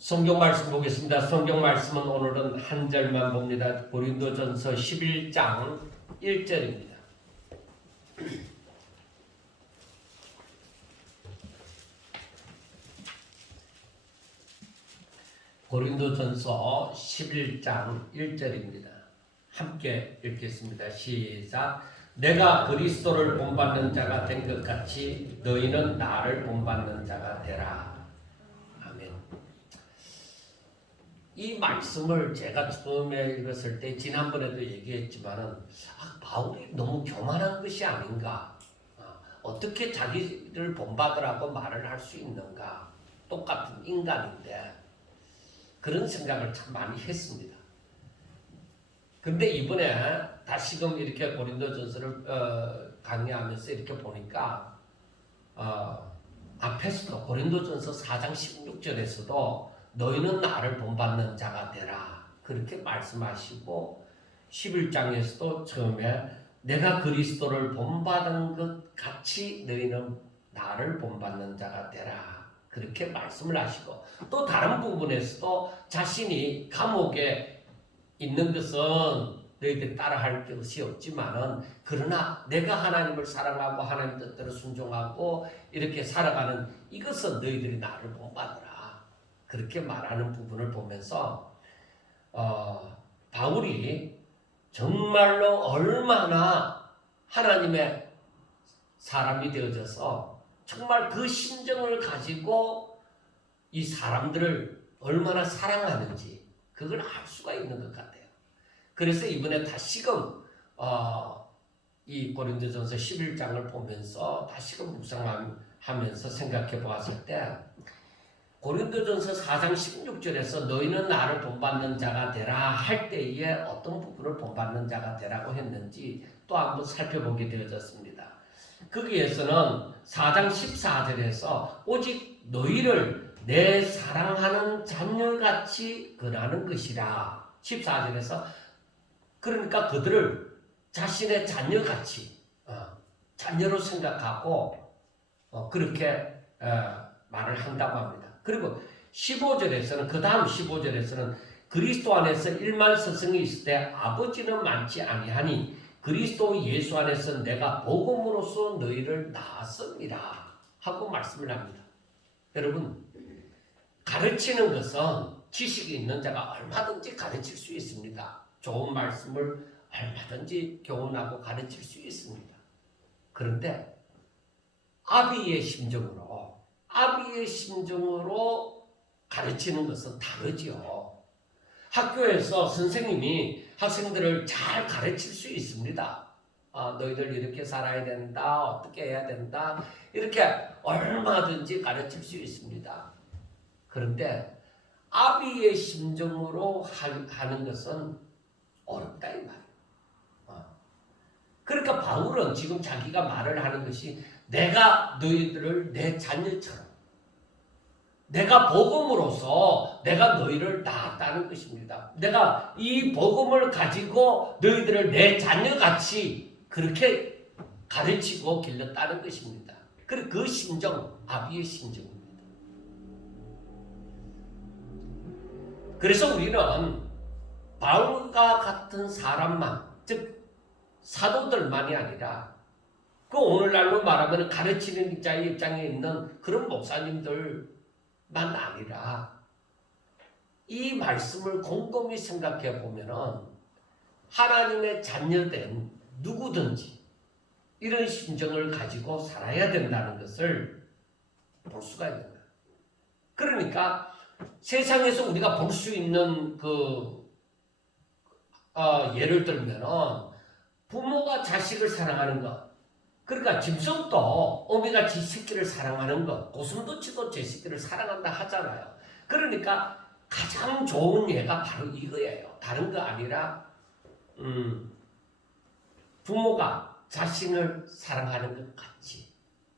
성경 말씀 보겠습니다. 성경 말씀은 오늘은 한 절만 봅니다. 고린도전서 11장 1절입니다. 고린도전서 11장 1절입니다. 함께 읽겠습니다. 시작. 내가 그리스도를 본받는 자가 된 것 같이 너희는 나를 본받는 자가 되라. 아멘. 이 말씀을 제가 처음에 읽었을 때 지난번에도 얘기했지만은 바울이 너무 교만한 것이 아닌가, 어떻게 자기를 본받으라고 말을 할 수 있는가, 똑같은 인간인데 그런 생각을 참 많이 했습니다. 근데 이번에 다시금 이렇게 고린도전서를 강의하면서 이렇게 보니까 앞에서도 고린도전서 4장 16절에서도 너희는 나를 본받는 자가 되라 그렇게 말씀하시고 11장에서도 처음에 내가 그리스도를 본받은 것 같이 너희는 나를 본받는 자가 되라 그렇게 말씀을 하시고, 또 다른 부분에서도 자신이 감옥에 있는 것은 너희들이 따라할 것이 없지만은 그러나 내가 하나님을 사랑하고 하나님 뜻대로 순종하고 이렇게 살아가는 이것은 너희들이 나를 본받으라 그렇게 말하는 부분을 보면서 바울이 정말로 얼마나 하나님의 사람이 되어져서 정말 그 심정을 가지고 이 사람들을 얼마나 사랑하는지 그걸 알 수가 있는 것 같아요. 그래서 이번에 다시금 이 고린도전서 11장을 보면서 다시금 묵상하면서 생각해 보았을 때 고린도전서 4장 16절에서 너희는 나를 본받는 자가 되라 할 때에 어떤 부분을 본받는 자가 되라고 했는지 또 한번 살펴보게 되어졌습니다. 거기에서는 4장 14절에서 오직 너희를 내 사랑하는 자녀같이 권하는 것이라. 14절에서 그러니까 그들을 자신의 자녀같이 자녀로 생각하고 그렇게 말을 한다고 합니다. 그리고 15절에서는 그 다음 15절에서는 그리스도 안에서 일만 스승이 있을 때 아버지는 많지 아니하니 그리스도 예수 안에서 내가 복음으로써 너희를 낳았습니다 하고 말씀을 합니다. 여러분, 가르치는 것은 지식이 있는 자가 얼마든지 가르칠 수 있습니다. 좋은 말씀을 얼마든지 교훈하고 가르칠 수 있습니다. 그런데 아비의 심정으로 가르치는 것은 다르죠. 학교에서 선생님이 학생들을 잘 가르칠 수 있습니다. 너희들 이렇게 살아야 된다, 어떻게 해야 된다, 이렇게 얼마든지 가르칠 수 있습니다. 그런데 아비의 심정으로 하는 것은 어렵다 이 말이에요. 그러니까 바울은 지금 자기가 말을 하는 것이 내가 너희들을 내 자녀처럼, 내가 복음으로서 내가 너희를 낳았다는 것입니다. 내가 이 복음을 가지고 너희들을 내 자녀같이 그렇게 가르치고 길렀다는 것입니다. 그 심정, 아비의 심정입니다. 그래서 우리는 바울과 같은 사람만, 즉 사도들만이 아니라 그 오늘날로 말하면 가르치는 자의 입장에 있는 그런 목사님들만 아니라 이 말씀을 곰곰이 생각해 보면은 하나님의 자녀된 누구든지 이런 심정을 가지고 살아야 된다는 것을 볼 수가 있는 거예요. 그러니까 세상에서 우리가 볼 수 있는 예를 들면은 부모가 자식을 사랑하는 것, 그러니까 짐승도 어미가 지 새끼를 사랑하는 것, 고슴도치도 제 새끼를 사랑한다 하잖아요. 그러니까 가장 좋은 예가 바로 이거예요. 다른 거 아니라 부모가 자신을 사랑하는 것 같이.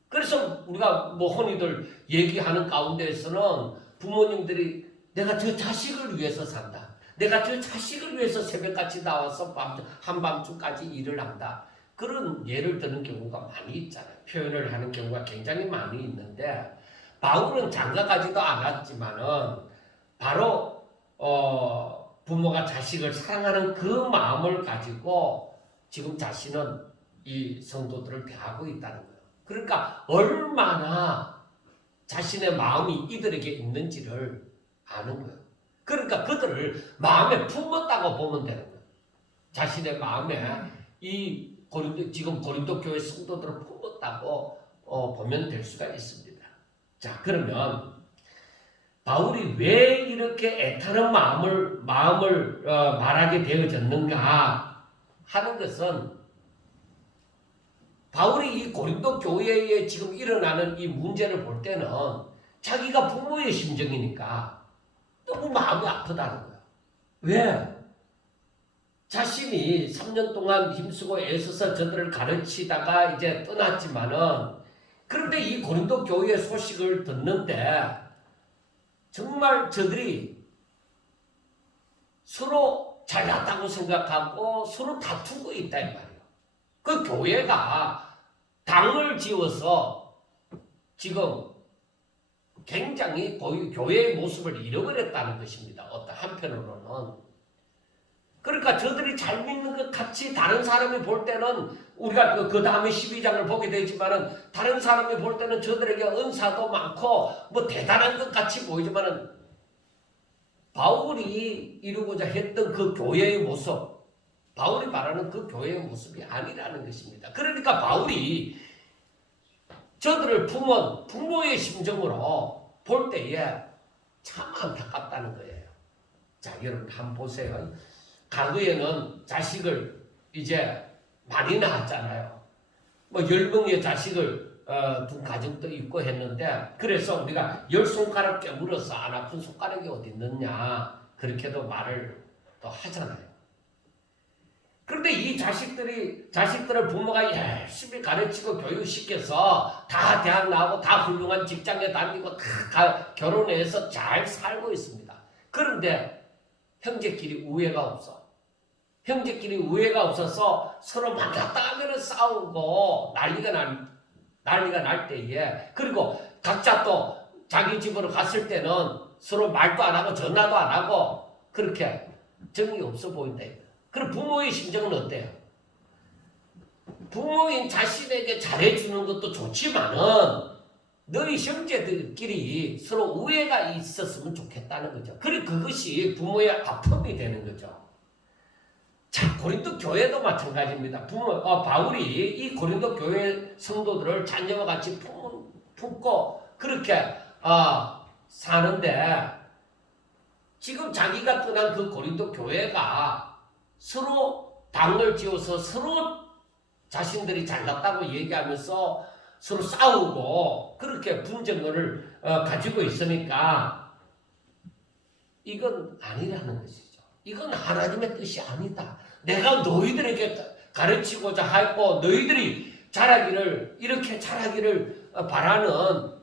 그래서 우리가 흔히들 얘기하는 가운데에서는 부모님들이 내가 저 자식을 위해서 산다, 내가 저 자식을 위해서 새벽같이 나와서 한밤중까지 일을 한다, 그런 예를 드는 경우가 많이 있잖아요. 표현을 하는 경우가 굉장히 많이 있는데 바울은 장가가지도 않았지만은 바로 부모가 자식을 사랑하는 그 마음을 가지고 지금 자신은 이 성도들을 대하고 있다는 거예요. 그러니까 얼마나 자신의 마음이 이들에게 있는지를 아는 거예요. 그러니까 그들을 마음에 품었다고 보면 되는 거예요. 자신의 마음에 이 지금 고린도 교회 성도들을 품었다고 보면 될 수가 있습니다. 자, 그러면 바울이 왜 이렇게 애타는 마음을 말하게 되어졌는가 하는 것은 바울이 이 고린도 교회에 지금 일어나는 이 문제를 볼 때는 자기가 부모의 심정이니까 너무 마음이 아프다는 거야. 왜? 자신이 3년 동안 힘쓰고 애써서 저들을 가르치다가 이제 떠났지만은 그런데 이 고린도 교회의 소식을 듣는데 정말 저들이 서로 잘났다고 생각하고 서로 다투고 있다 이 말이에요. 그 교회가 당을 지어서 지금 굉장히 교회의 모습을 잃어버렸다는 것입니다. 어떤 한편으로는. 그러니까 저들이 잘 믿는 것 같이 다른 사람이 볼 때는 우리가 그 다음에 12장을 보게 되지만은 다른 사람이 볼 때는 저들에게 은사도 많고 뭐 대단한 것 같이 보이지만은 바울이 이루고자 했던 그 교회의 모습, 바울이 말하는 그 교회의 모습이 아니라는 것입니다. 그러니까 바울이 저들을 품은 부모의 심정으로 볼 때에 참 안타깝다는 거예요. 자, 여러분 한번 보세요. 과거에는 자식을 이제 많이 낳았잖아요. 뭐 10명의 자식을 둔 가정도 있고 했는데 그래서 우리가 10손가락 깨물어서 안 아픈 손가락이 어디 있느냐 그렇게도 말을 또 하잖아요. 그런데 이 자식들을 부모가 열심히 가르치고 교육시켜서 다 대학 나오고 다 훌륭한 직장에 다니고 다 결혼해서 잘 살고 있습니다. 그런데 형제끼리 우애가 없어. 형제끼리 우애가 없어서 서로 만났다 하면 싸우고 난리가 날 때에 그리고 각자 또 자기 집으로 갔을 때는 서로 말도 안 하고 전화도 안 하고 그렇게 정이 없어 보인다. 그럼 부모의 심정은 어때요? 부모인 자신에게 잘해주는 것도 좋지만은 너희 형제들끼리 서로 우애가 있었으면 좋겠다는 거죠. 그리고 그것이 부모의 아픔이 되는 거죠. 자, 고린도 교회도 마찬가지입니다. 바울이 이 고린도 교회 성도들을 자녀와 같이 품고 그렇게 사는데 지금 자기가 떠난 그 고린도 교회가 서로 당을 지어서 서로 자신들이 잘났다고 얘기하면서 서로 싸우고 그렇게 분쟁을 가지고 있으니까 이건 아니라는 것이죠. 이건 하나님의 뜻이 아니다. 내가 너희들에게 가르치고자 하고 너희들이 이렇게 자라기를 바라는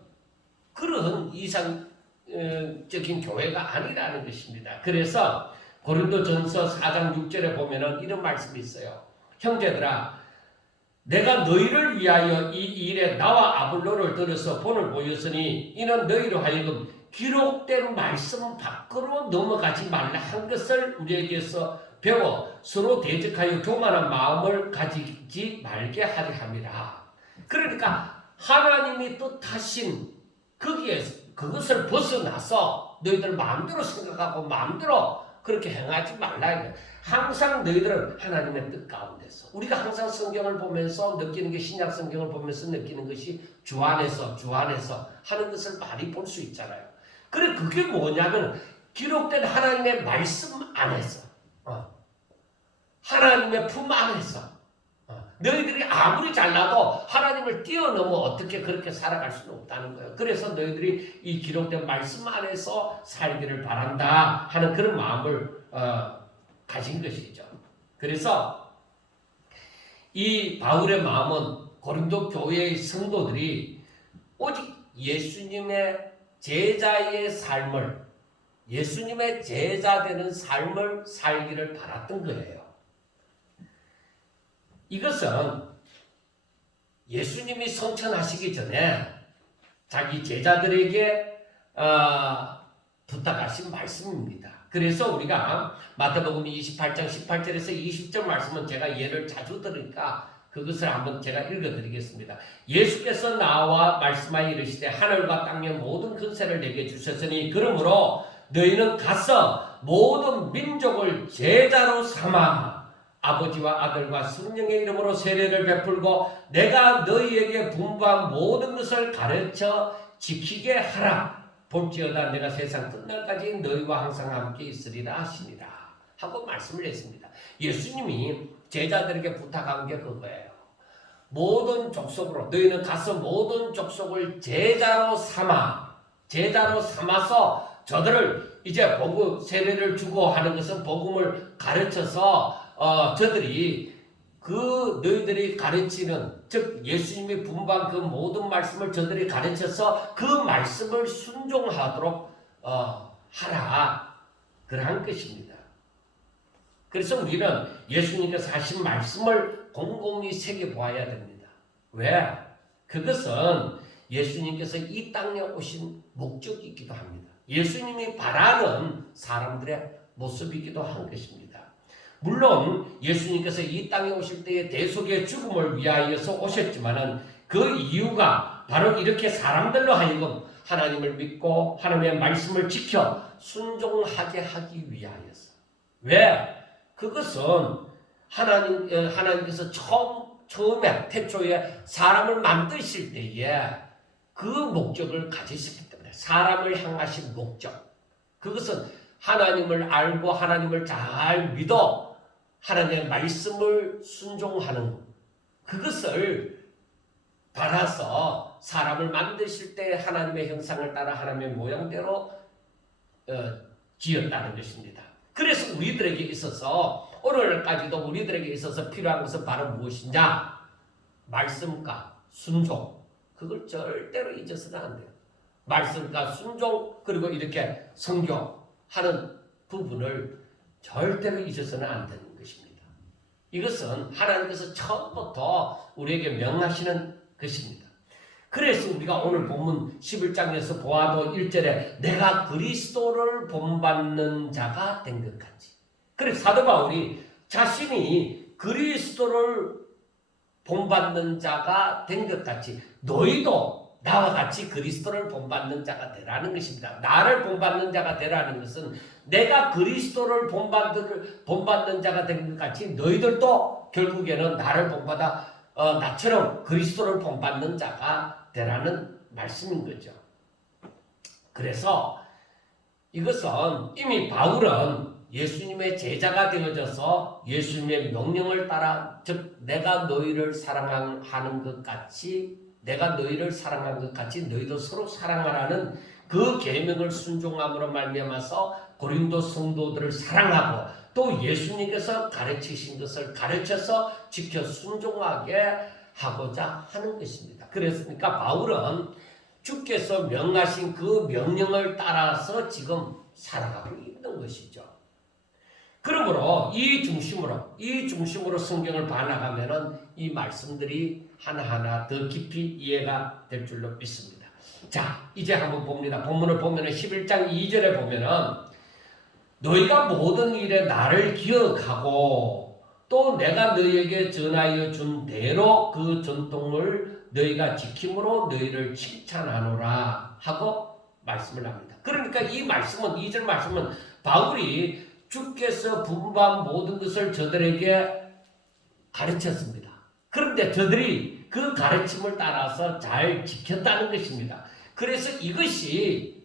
그런 이상적인 교회가 아니라는 것입니다. 그래서 고린도전서 4장 6절에 보면은 이런 말씀이 있어요. 형제들아, 내가 너희를 위하여 이 일에 나와 아볼로를 들어서 본을 보였으니 이는 너희로 하여금 기록된 말씀 밖으로 넘어가지 말라 한 것을 우리에게서 배워 서로 대적하여 교만한 마음을 가지지 말게 하려 함이라. 그러니까 하나님이 뜻하신 그것을 벗어나서 너희들 마음대로 생각하고 마음대로 그렇게 행하지 말라. 항상 너희들은 하나님의 뜻 가운데서 우리가 항상 성경을 보면서 느끼는 게 신약 성경을 보면서 느끼는 것이 주 안에서 하는 것을 많이 볼 수 있잖아요. 그래 그게 뭐냐면 기록된 하나님의 말씀 안에서 하나님의 품 안에서 너희들이 아무리 잘나도 하나님을 뛰어넘어 어떻게 그렇게 살아갈 수는 없다는 거예요. 그래서 너희들이 이 기록된 말씀 안에서 살기를 바란다 하는 그런 마음을 가진 것이죠. 그래서 이 바울의 마음은 고린도 교회의 성도들이 오직 예수님의 제자의 삶을 예수님의 제자 되는 삶을 살기를 바랐던 거예요. 이것은 예수님이 성천하시기 전에 자기 제자들에게 부탁하신 말씀입니다. 그래서 우리가 마태복음 28장 18절에서 20절 말씀은 제가 예를 자주 들으니까 그것을 한번 제가 읽어드리겠습니다. 예수께서 나와 말씀하여 이르시되 하늘과 땅의 모든 근세를 내게 주셨으니 그러므로 너희는 가서 모든 민족을 제자로 삼아 아버지와 아들과 성령의 이름으로 세례를 베풀고 내가 너희에게 분부한 모든 것을 가르쳐 지키게 하라. 볼지어다 내가 세상 끝날까지 너희와 항상 함께 있으리라 하시니라 하고 말씀을 했습니다. 예수님이 제자들에게 부탁한 게 그거예요. 모든 족속으로 너희는 가서 모든 족속을 제자로 삼아서 저들을 이제 복음 세례를 주고 하는 것은 복음을 가르쳐서 저들이 너희들이 가르치는 즉 예수님이 분부한 그 모든 말씀을 저들이 가르쳐서 그 말씀을 순종하도록 하라 그러한 것입니다. 그래서 우리는 예수님께서 하신 말씀을 곰곰이 새겨보아야 됩니다. 왜? 그것은 예수님께서 이 땅에 오신 목적이기도 합니다. 예수님이 바라는 사람들의 모습이기도 한 것입니다. 물론 예수님께서 이 땅에 오실 때에 대속의 죽음을 위하여서 오셨지만은 그 이유가 바로 이렇게 사람들로 하여금 하나님을 믿고 하나님의 말씀을 지켜 순종하게 하기 위하여서. 왜? 그것은 하나님께서 처음에 태초에 사람을 만드실 때에 그 목적을 가지셨기 때문에 사람을 향하신 목적. 그것은 하나님을 알고 하나님을 잘 믿어 하나님의 말씀을 순종하는 그것을 따라서 사람을 만드실 때 하나님의 형상을 따라 하나님의 모양대로 지었다는 것입니다. 그래서 우리들에게 있어서 오늘까지도 우리들에게 있어서 필요한 것은 바로 무엇이냐? 말씀과 순종. 그걸 절대로 잊어서는 안 돼요. 말씀과 순종 그리고 이렇게 성경하는 부분을 절대로 잊어서는 안 되는 것입니다. 이것은 하나님께서 처음부터 우리에게 명하시는 것입니다. 그래서 우리가 오늘 본문 11장에서 보아도 1절에 내가 그리스도를 본받는 자가 된 것 같이. 그래서 사도 바울이 자신이 그리스도를 본받는 자가 된 것 같이 너희도 나와 같이 그리스도를 본받는 자가 되라는 것입니다. 나를 본받는 자가 되라는 것은 내가 그리스도를 본받는 자가 된 것 같이 너희들도 결국에는 나를 본받아 나처럼 그리스도를 본받는 자가 되라는 말씀인 거죠. 그래서 이것은 이미 바울은 예수님의 제자가 되어져서 예수님의 명령을 따라 즉 내가 너희를 사랑하는 것 같이 너희도 서로 사랑하라는 그 계명을 순종함으로 말미암아서 고린도 성도들을 사랑하고 또 예수님께서 가르치신 것을 가르쳐서 지켜 순종하게 하고자 하는 것입니다. 그랬으니까 바울은 주께서 명하신 그 명령을 따라서 지금 살아가고 있는 것이죠. 그러므로 이 중심으로 성경을 봐나가면은 이 말씀들이 하나하나 더 깊이 이해가 될 줄로 믿습니다. 자, 이제 한번 봅니다. 본문을 보면은 11장 2절에 보면은 너희가 모든 일에 나를 기억하고 또 내가 너희에게 전하여 준 대로 그 전통을 너희가 지킴으로 너희를 칭찬하노라 하고 말씀을 합니다. 그러니까 이 말씀은 2절 말씀은 바울이 주께서 분부한 모든 것을 저들에게 가르쳤습니다. 그런데 저들이 그 가르침을 따라서 잘 지켰다는 것입니다. 그래서 이것이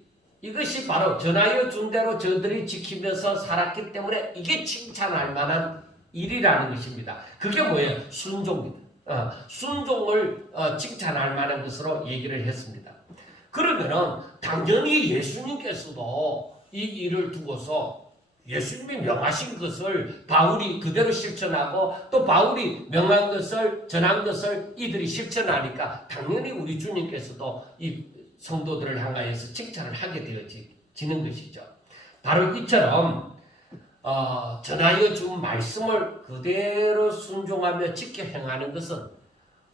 바로 전하여 준 대로 저들이 지키면서 살았기 때문에 이게 칭찬할 만한 일이라는 것입니다. 그게 뭐예요? 순종입니다. 순종을 칭찬할 만한 것으로 얘기를 했습니다. 그러면은 당연히 예수님께서도 이 일을 두고서 예수님이 명하신 것을 바울이 그대로 실천하고 또 바울이 명한 것을 전한 것을 이들이 실천하니까 당연히 우리 주님께서도 이 성도들을 향하여서 칭찬을 하게 되어지는 것이죠. 바로 이처럼 전하여 준 말씀을 그대로 순종하며 지켜 행하는 것은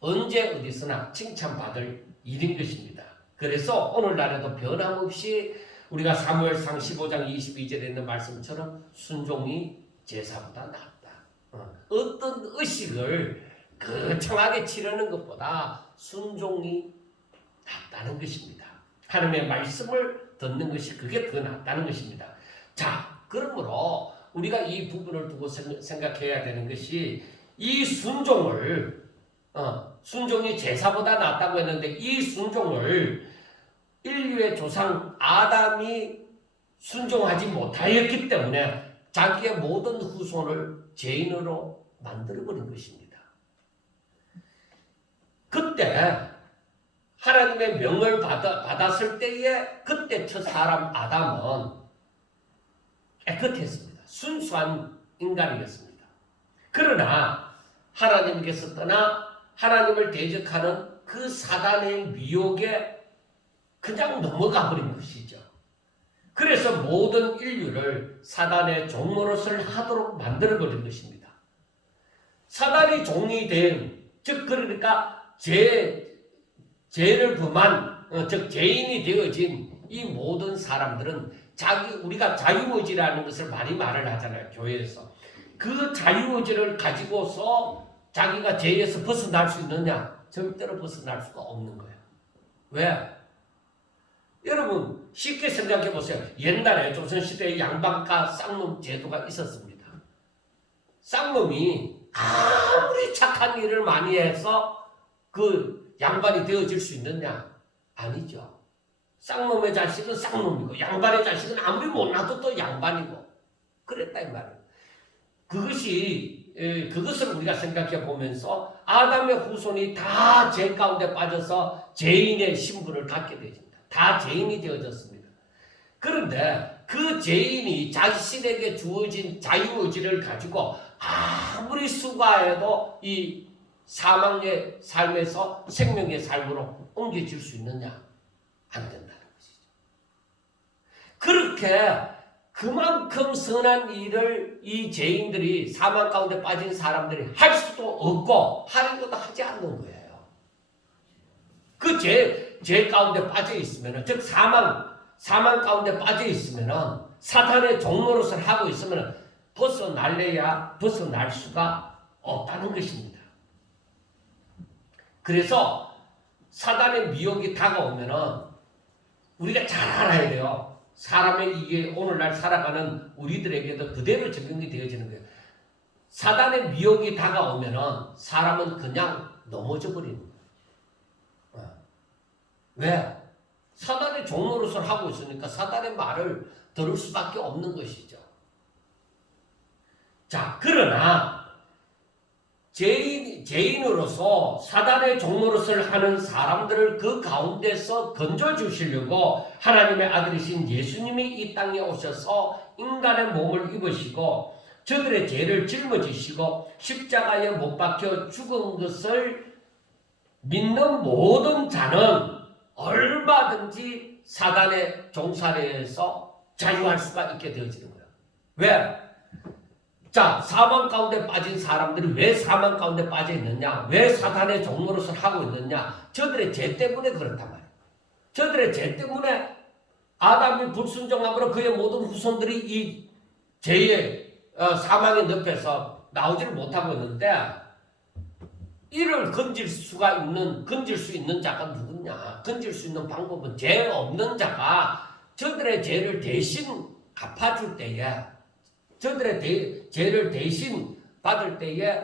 언제 어디서나 칭찬받을 일인 것입니다. 그래서 오늘날에도 변함없이 우리가 사무엘상 15장 22절에 있는 말씀처럼 순종이 제사보다 낫다. 어떤 의식을 거창하게 치르는 것보다 순종이 낫다는 것입니다. 하나님의 말씀을 듣는 것이 그게 더 낫다는 것입니다. 자, 그러므로 우리가 이 부분을 두고 생각해야 되는 것이 이 순종을 순종이 제사보다 낫다고 했는데 이 순종을 인류의 조상 아담이 순종하지 못하였기 때문에 자기의 모든 후손을 죄인으로 만들어버린 것입니다. 그때 하나님의 명을 받았을 때에 그때 첫 사람 아담은 깨끗했습니다. 순수한 인간이었습니다. 그러나 하나님께서 떠나 하나님을 대적하는 그 사단의 미혹에 그냥 넘어가 버린 것이죠. 그래서 모든 인류를 사단의 종노릇을 하도록 만들어버린 것입니다. 사단의 종이 된, 즉 그러니까 죄를 범한, 즉 죄인이 되어진 이 모든 사람들은 우리가 자유의지라는 것을 많이 말을 하잖아요. 교회에서. 그 자유의지를 가지고서 자기가 죄에서 벗어날 수 있느냐? 절대로 벗어날 수가 없는 거예요. 왜? 여러분 쉽게 생각해 보세요. 옛날에 조선시대에 양반가 쌍놈 제도가 있었습니다. 쌍놈이 아무리 착한 일을 많이 해서 그 양반이 되어질 수 있느냐? 아니죠. 쌍놈의 자식은 쌍놈이고 양반의 자식은 아무리 못나도 또 양반이고 그랬다 이 말이에요. 그것을 우리가 생각해 보면서 아담의 후손이 다 죄 가운데 빠져서 죄인의 신분을 갖게 되죠. 다 죄인이 되어졌습니다. 그런데 그 죄인이 자신에게 주어진 자유의지를 가지고 아무리 수고해도 이 사망의 삶에서 생명의 삶으로 옮겨질 수 있느냐? 안 된다는 것이죠. 그렇게 그만큼 선한 일을 이 죄인들이 사망 가운데 빠진 사람들이 할 수도 없고 하려고도 하지 않는 거예요. 그 죄 가운데 빠져 있으면, 즉 사망 가운데 빠져 있으면, 사탄의 종노릇을 하고 있으면 벗어날래야 벗어날 수가 없다는 것입니다. 그래서 사단의 미혹이 다가오면은 우리가 잘 알아야 돼요. 사람의 이게 오늘날 살아가는 우리들에게도 그대로 적용이 되어지는 거예요. 사단의 미혹이 다가오면은 사람은 그냥 넘어져 버리는 거예요. 왜? 사단의 종노릇을 하고 있으니까 사단의 말을 들을 수밖에 없는 것이죠. 자, 그러나 죄인으로서 사단의 종노릇을 하는 사람들을 그 가운데서 건져주시려고 하나님의 아들이신 예수님이 이 땅에 오셔서 인간의 몸을 입으시고 저들의 죄를 짊어지시고 십자가에 못 박혀 죽은 것을 믿는 모든 자는 얼마든지 사단의 종살이에서 자유할 수가 있게 되어지는 거예요. 왜? 자, 사망 가운데 빠진 사람들이 왜 사망 가운데 빠져 있느냐? 왜 사탄의 종노릇을 하고 있느냐? 저들의 죄 때문에 그렇단 말이에요. 저들의 죄 때문에 아담이 불순종함으로 그의 모든 후손들이 이 죄의 사망의 늪에서 나오지를 못하고 있는데 이를 건질 수 있는 자가 누구냐? 건질 수 있는 방법은 죄 없는 자가 저들의 죄를 대신 갚아줄 때에, 저들의 죄를 대신 받을 때에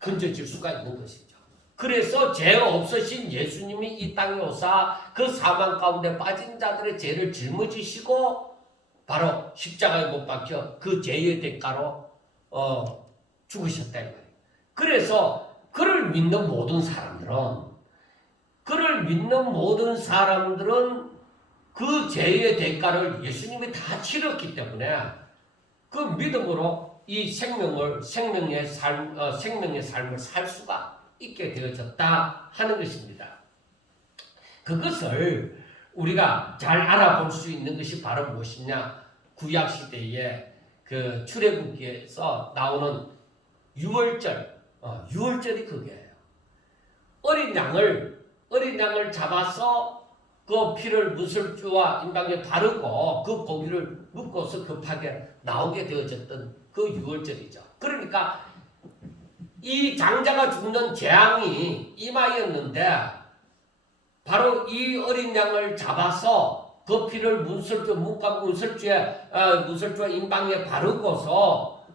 건져질 수가 있는 것이죠. 그래서 죄 없으신 예수님이 이 땅에 오사 그 사망 가운데 빠진 자들의 죄를 짊어지시고 바로 십자가에 못 박혀 그 죄의 대가로 죽으셨다 이 말이에요. 그래서 그를 믿는 모든 사람들은 그 죄의 대가를 예수님이 다 치렀기 때문에 그 믿음으로 이 생명의 삶을 살 수가 있게 되어졌다 하는 것입니다. 그것을 우리가 잘 알아볼 수 있는 것이 바로 무엇이냐? 구약 시대에 그 출애굽기에서 나오는 유월절이 그게예요. 어린 양을 잡아서 그 피를 문설주와 임방에 바르고 그 고기를 묶어서 급하게 나오게 되어졌던 그 유월절이죠. 그러니까 이 장자가 죽는 재앙이 임하였는데 바로 이 어린 양을 잡아서 그 피를 문설주와 임방에 바르고서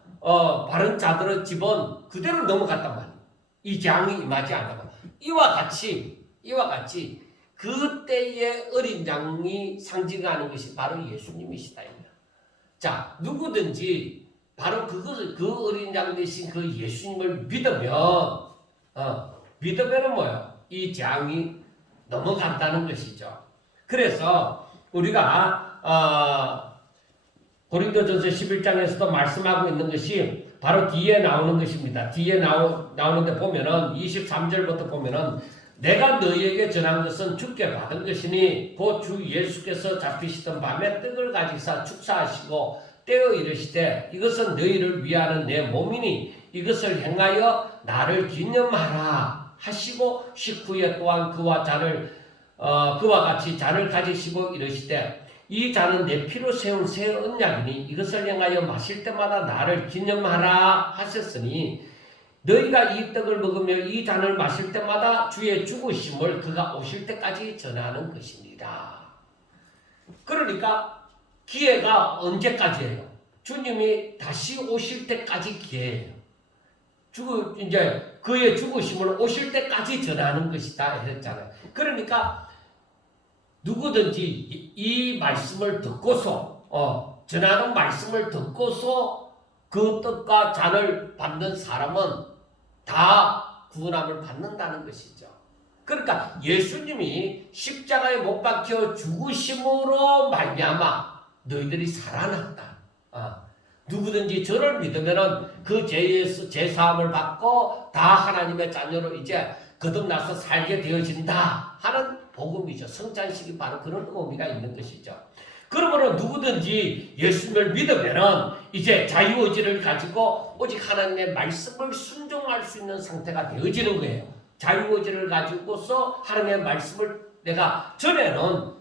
바른 자들의 집은 그대로 넘어갔단 말이에요. 이 재앙이 임하지 않고 이와 같이 그때의 어린 양이 상징하는 것이 바로 예수님이시다. 자, 누구든지 바로 그 어린 양 대신 그 예수님을 믿으면은 뭐예요? 이 재앙이 넘어간다는 것이죠. 그래서 우리가 고린도전서 11장에서도 말씀하고 있는 것이 바로 뒤에 나오는 것입니다. 뒤에 나오는데 보면은 23절부터 보면은 내가 너희에게 전한 것은 주께 받은 것이니 곧 주 예수께서 잡히시던 밤에 떡을 가지사 축사하시고 떼어 이르시되 이것은 너희를 위하는 내 몸이니 이것을 행하여 나를 기념하라 하시고 식후에 또한 그와 같이 잔을 가지시고 이르시되 이 잔은 내 피로 세운 새 언약이니 이것을 행하여 마실 때마다 나를 기념하라 하셨으니 너희가 이 떡을 먹으며 이 잔을 마실 때마다 주의 죽으심을 그가 오실 때까지 전하는 것입니다. 그러니까 기회가 언제까지예요? 주님이 다시 오실 때까지 기회예요. 이제 그의 죽으심을 오실 때까지 전하는 것이다 했잖아요. 그러니까 누구든지 이 말씀을 듣고서 전하는 말씀을 듣고서 그 떡과 잔을 받는 사람은 다 구원함을 받는다는 것이죠. 그러니까 예수님이 십자가에 못 박혀 죽으심으로 말미암아 너희들이 살아났다. 누구든지 저를 믿으면은 그 죄 사함을 받고 다 하나님의 자녀로 이제 거듭나서 살게 되어진다 하는 복음이죠. 성찬식이 바로 그런 의미가 있는 것이죠. 그러므로 누구든지 예수님을 믿으면은 이제 자유의지를 가지고 오직 하나님의 말씀을 순종할 수 있는 상태가 되어지는 거예요. 자유의지를 가지고서 하나님의 말씀을 내가 전에는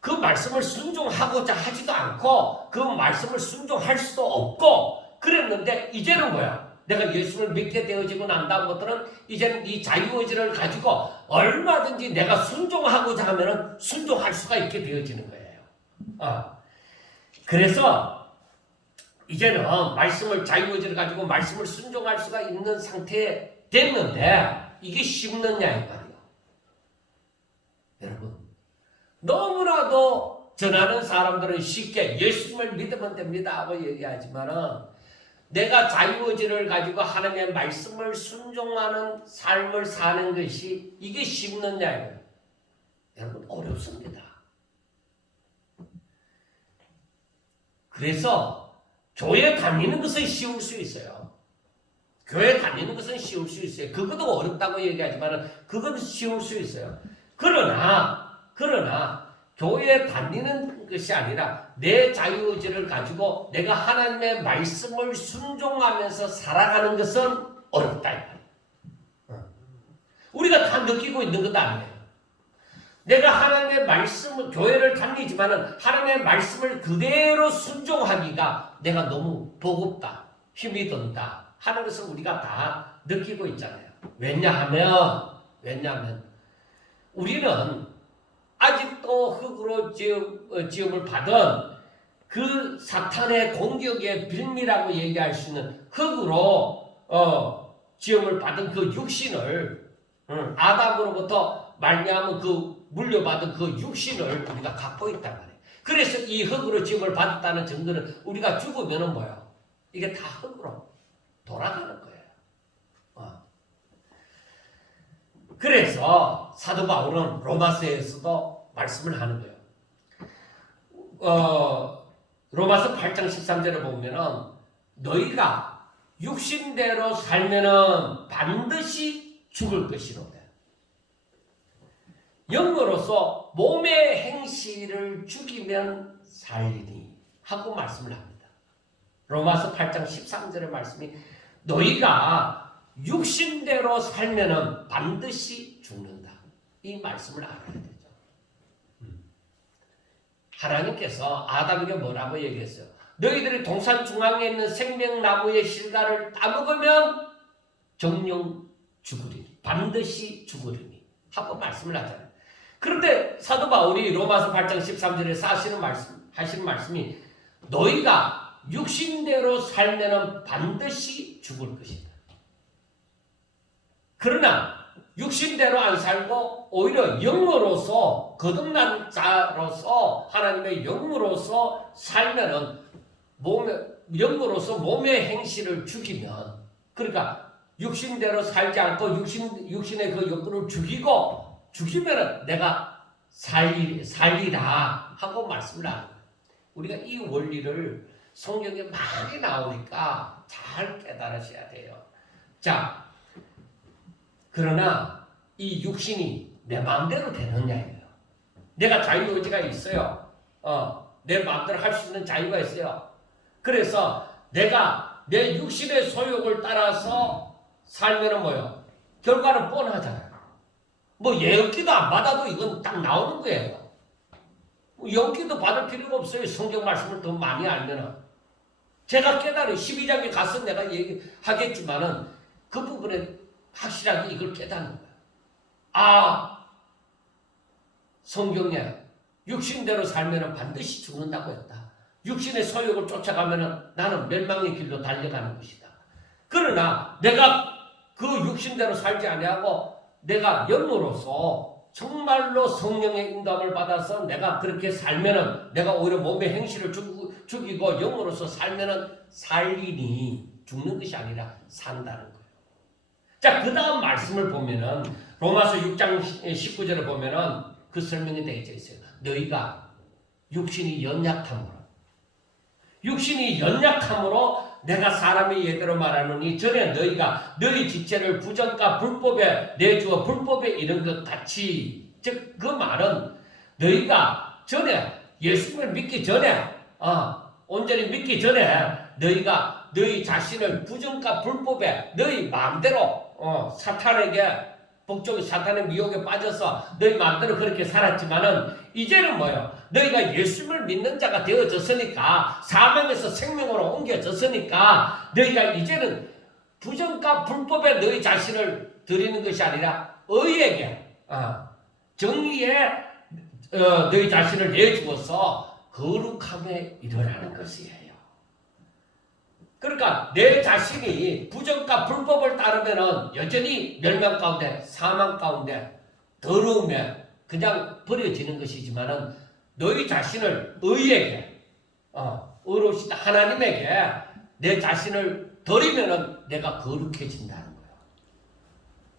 그 말씀을 순종하고자 하지도 않고 그 말씀을 순종할 수도 없고 그랬는데 이제는 뭐야? 내가 예수를 믿게 되어지고 난 다음부터는 이제는 이 자유의지를 가지고 얼마든지 내가 순종하고자 하면은 순종할 수가 있게 되어지는 거예요. 그래서 이제는 자유의지를 가지고 말씀을 순종할 수가 있는 상태에 됐는데 이게 쉽느냐 이 말이에요. 여러분 너무나도 전하는 사람들은 쉽게 예수님을 믿으면 됩니다 하고 얘기하지만은 내가 자유의지를 가지고 하나님의 말씀을 순종하는 삶을 사는 것이 이게 쉽느냐 이거예요. 여러분 어렵습니다. 그래서 교회 다니는 것은 쉬울 수 있어요. 교회 다니는 것은 쉬울 수 있어요. 그것도 어렵다고 얘기하지만 그것도 쉬울 수 있어요. 그러나 교회에 다니는 것이 아니라 내 자유의지를 가지고 내가 하나님의 말씀을 순종하면서 살아가는 것은 어렵다. 우리가 다 느끼고 있는 것도 아니에요. 내가 하나님의 말씀을 교회를 다니지만은 하나님의 말씀을 그대로 순종하기가 내가 너무 버겁다, 힘이 든다 하는 것을 우리가 다 느끼고 있잖아요. 왜냐하면 우리는 아직도 흙으로 지음을 받은 그 사탄의 공격의 빌미라고 얘기할 수 있는 흙으로 지음을 받은 그 육신을 아담으로부터 말미암은 그 물려받은 그 육신을 우리가 갖고 있단 말이에요. 그래서 이 흙으로 지음을 받았다는 증거는 우리가 죽으면은 뭐예요? 이게 다 흙으로 돌아가는 거예요. 그래서 사도 바울은 로마서에서도 말씀을 하는 거예요. 로마서 8장 13절에 보면은 너희가 육신대로 살면은 반드시 죽을 것이로되 영으로서 몸의 행실을 죽이면 살리니 하고 말씀을 합니다. 로마서 8장 13절의 말씀이 너희가 육신대로 살면은 반드시 죽는다. 이 말씀을 알아야 되죠. 하나님께서 아담에게 뭐라고 얘기했어요? 너희들이 동산 중앙에 있는 생명나무의 실과를 따먹으면 정령 죽으리니, 반드시 죽으리니 하고 말씀을 하잖아요. 그런데 사도 바울이 로마서 8장 13절에 하시는 말씀이 너희가 육신대로 살면은 반드시 죽을 것이다. 그러나 육신대로 안 살고 오히려 영으로서 거듭난 자로서 하나님의 영으로서 살면은 영으로서 몸의 행실을 죽이면, 그러니까 육신대로 살지 않고 육신의 그 욕구를 죽이면은 내가 살리라 하고 말씀을 하는 거예요. 우리가 이 원리를 성경에 많이 나오니까 잘 깨달으셔야 돼요. 자, 그러나 이 육신이 내 마음대로 되느냐예요. 내가 자유의지가 있어요. 내 마음대로 할 수 있는 자유가 있어요. 그래서 내가 내 육신의 소욕을 따라서 살면은 뭐요? 결과는 뻔하잖아요. 뭐 예언기도 안 받아도 이건 딱 나오는 거예요. 예언기도 받을 필요가 없어요. 성경 말씀을 더 많이 알면은. 제가 깨달은 12장에 가서 내가 얘기하겠지만은 그 부분에 확실하게 이걸 깨닫는 거예요. 아, 성경에 육신대로 살면은 반드시 죽는다고 했다. 육신의 소욕을 쫓아가면은 나는 멸망의 길로 달려가는 것이다. 그러나 내가 그 육신대로 살지 아니하고 내가 영으로서 정말로 성령의 인도함을 받아서 내가 그렇게 살면은 내가 오히려 몸의 행실을 죽이고 영으로서 살면은 살리니 죽는 것이 아니라 산다는 거예요. 자, 그 다음 말씀을 보면은 로마서 6장 19절을 보면은 그 설명이 되어 있어요. 너희가 육신이 연약함으로 내가 사람의 예대로 말하노니 전에 너희가 너희 지체를 부정과 불법에 내주어 불법에 이른 것 같이, 즉 그 말은 너희가 전에 예수님을 믿기 전에 온전히 믿기 전에 너희가 너희 자신을 부정과 불법에 너희 마음대로 사탄에게 복종이 사탄의 미혹에 빠져서 너희 마음대로 그렇게 살았지만은 이제는 뭐예요? 너희가 예수를 믿는 자가 되어졌으니까, 사망에서 생명으로 옮겨졌으니까 너희가 이제는 부정과 불법에 너희 자신을 드리는 것이 아니라 의에게 정의에 너희 자신을 내주어서 거룩함에 이르라는 것이에요. 그러니까 내 자신이 부정과 불법을 따르면은 여전히 멸망 가운데, 사망 가운데, 더러움에 그냥 버려지는 것이지만은 너희 자신을 의에게, 의로우신 하나님에게 내 자신을 드리면은 내가 거룩해진다는 거예요.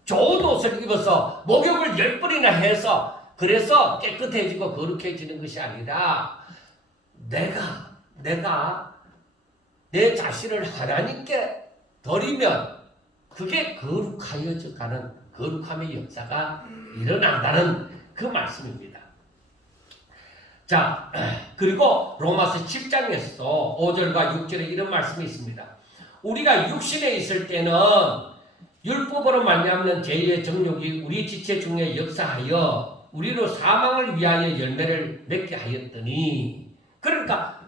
좋은 옷을 입어서 목욕을 10번이나 해서 그래서 깨끗해지고 거룩해지는 것이 아니라 내가 내 자신을 하나님께 드리면 그게 거룩하여져 가는 거룩함의 역사가 일어난다는 그 말씀입니다. 자, 그리고 로마서 7장에서도 5절과 6절에 이런 말씀이 있습니다. 우리가 육신에 있을 때는 율법으로 말미암는 죄의 정욕이 우리 지체 중에 역사하여 우리로 사망을 위하여 열매를 맺게 하였더니, 그러니까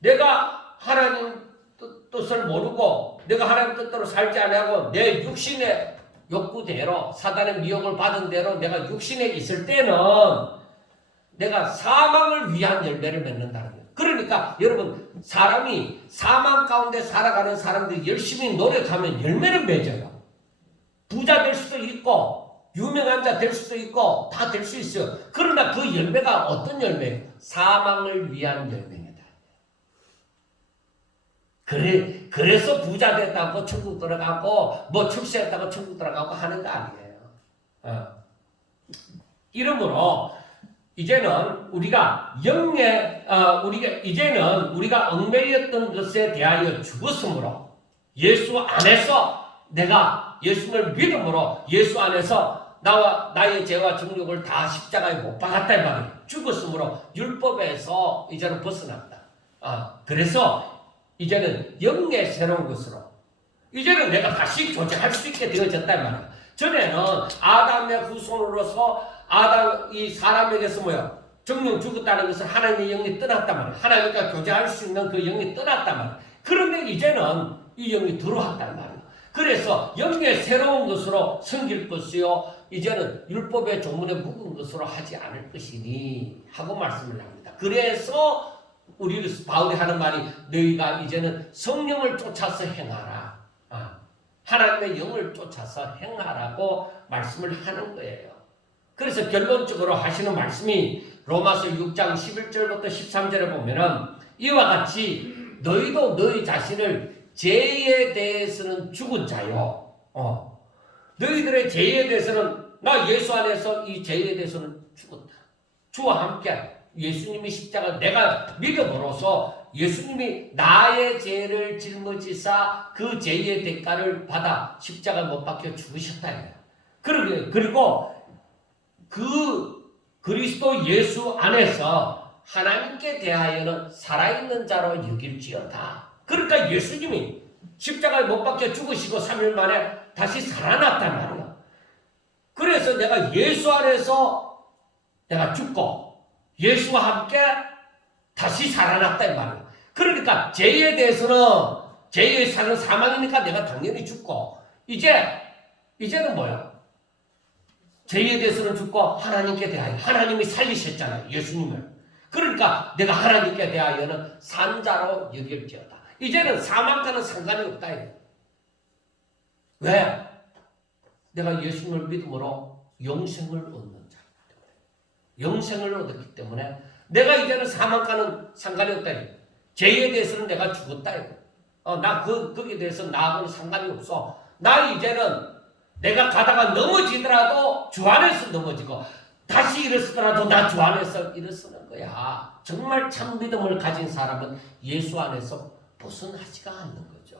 내가 하나님 뜻을 모르고 내가 하나님 뜻대로 살지 아니하고 내 육신의 욕구대로 사단의 미혹을 받은 대로 내가 육신에 있을 때는 내가 사망을 위한 열매를 맺는다는 거예요. 그러니까 여러분, 사람이 사망 가운데 살아가는 사람들이 열심히 노력하면 열매를 맺어요. 부자 될 수도 있고 유명한 자 될 수도 있고 다 될 수 있어요. 그러나 그 열매가 어떤 열매예요? 사망을 위한 열매입니다. 그래서 부자 됐다고 천국 들어가고 뭐 출세했다고 천국 들어가고 하는 거 아니에요. 이러므로 이제는 우리가 우리가 얽매였던 것에 대하여 죽었으므로 예수 안에서 내가 예수를 믿음으로 예수 안에서 나의 죄와 정욕을 다 십자가에 못 박았다 이 말이에요. 죽었으므로 율법에서 이제는 벗어났다. 그래서 이제는 영의 새로운 것으로 이제는 내가 다시 존재할 수 있게 되어졌다 이 말이에요. 전에는 아담의 후손으로서 이 사람에게서 정령 죽었다는 것은 하나님의 영이 떠났단 말이에요. 하나님과 교제할 수 있는 그 영이 떠났단 말이에요. 그런데 이제는 이 영이 들어왔단 말이에요. 그래서 영의 새로운 것으로 섬길 것이요 이제는 율법의 조문에 묵은 것으로 하지 않을 것이니 하고 말씀을 합니다. 그래서 우리 바울이 하는 말이 너희가 이제는 성령을 쫓아서 행하라. 하나님의 영을 쫓아서 행하라고 말씀을 하는 거예요. 그래서 결론적으로 하시는 말씀이 로마서 6장 11절부터 13절에 보면은 이와 같이 너희도 너희 자신을 죄에 대해서는 죽은 자요. 너희들의 죄에 대해서는 나 예수 안에서 이 죄에 대해서는 죽었다. 주와 함께 예수님이 십자가 내가 믿음으로써 예수님이 나의 죄를 짊어지사 그 죄의 대가를 받아 십자가 못 박혀 죽으셨다. 그리고 그 그리스도 예수 안에서 하나님께 대하여는 살아있는 자로 여길지어다. 그러니까 예수님이 십자가에 못 박혀 죽으시고 3일 만에 다시 살아났단 말이야. 그래서 내가 예수 안에서 내가 죽고 예수와 함께 다시 살아났다 이 말이야. 그러니까 죄에 대해서는 죄의 사는 사망이니까 내가 당연히 죽고 이제는 뭐야? 죄에 대해서는 죽고 하나님께 대하여 하나님이 살리셨잖아요. 예수님을. 그러니까 내가 하나님께 대하여는 산자로 여길지어다. 이제는 사망과는 상관이 없다. 왜? 내가 예수님을 믿음으로 영생을 얻는 자이기 때문에. 영생을 얻었기 때문에 내가 이제는 사망과는 상관이 없다. 죄에 대해서는 내가 죽었다. 나 거기에 대해서 나하고는 상관이 없어. 나 이제는 내가 가다가 넘어지더라도 주 안에서 넘어지고 다시 일어서더라도 나 주 안에서 일어서는 거야. 정말 참 믿음을 가진 사람은 예수 안에서 벗어나지가 않는 거죠.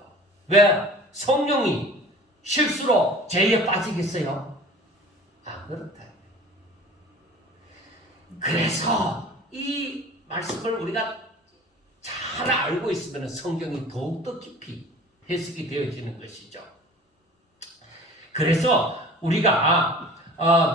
왜? 성령이 실수로 죄에 빠지겠어요? 그렇다. 그래서 이 말씀을 우리가 잘 알고 있으면 성경이 더욱더 깊이 해석이 되어지는 것이죠. 그래서 우리가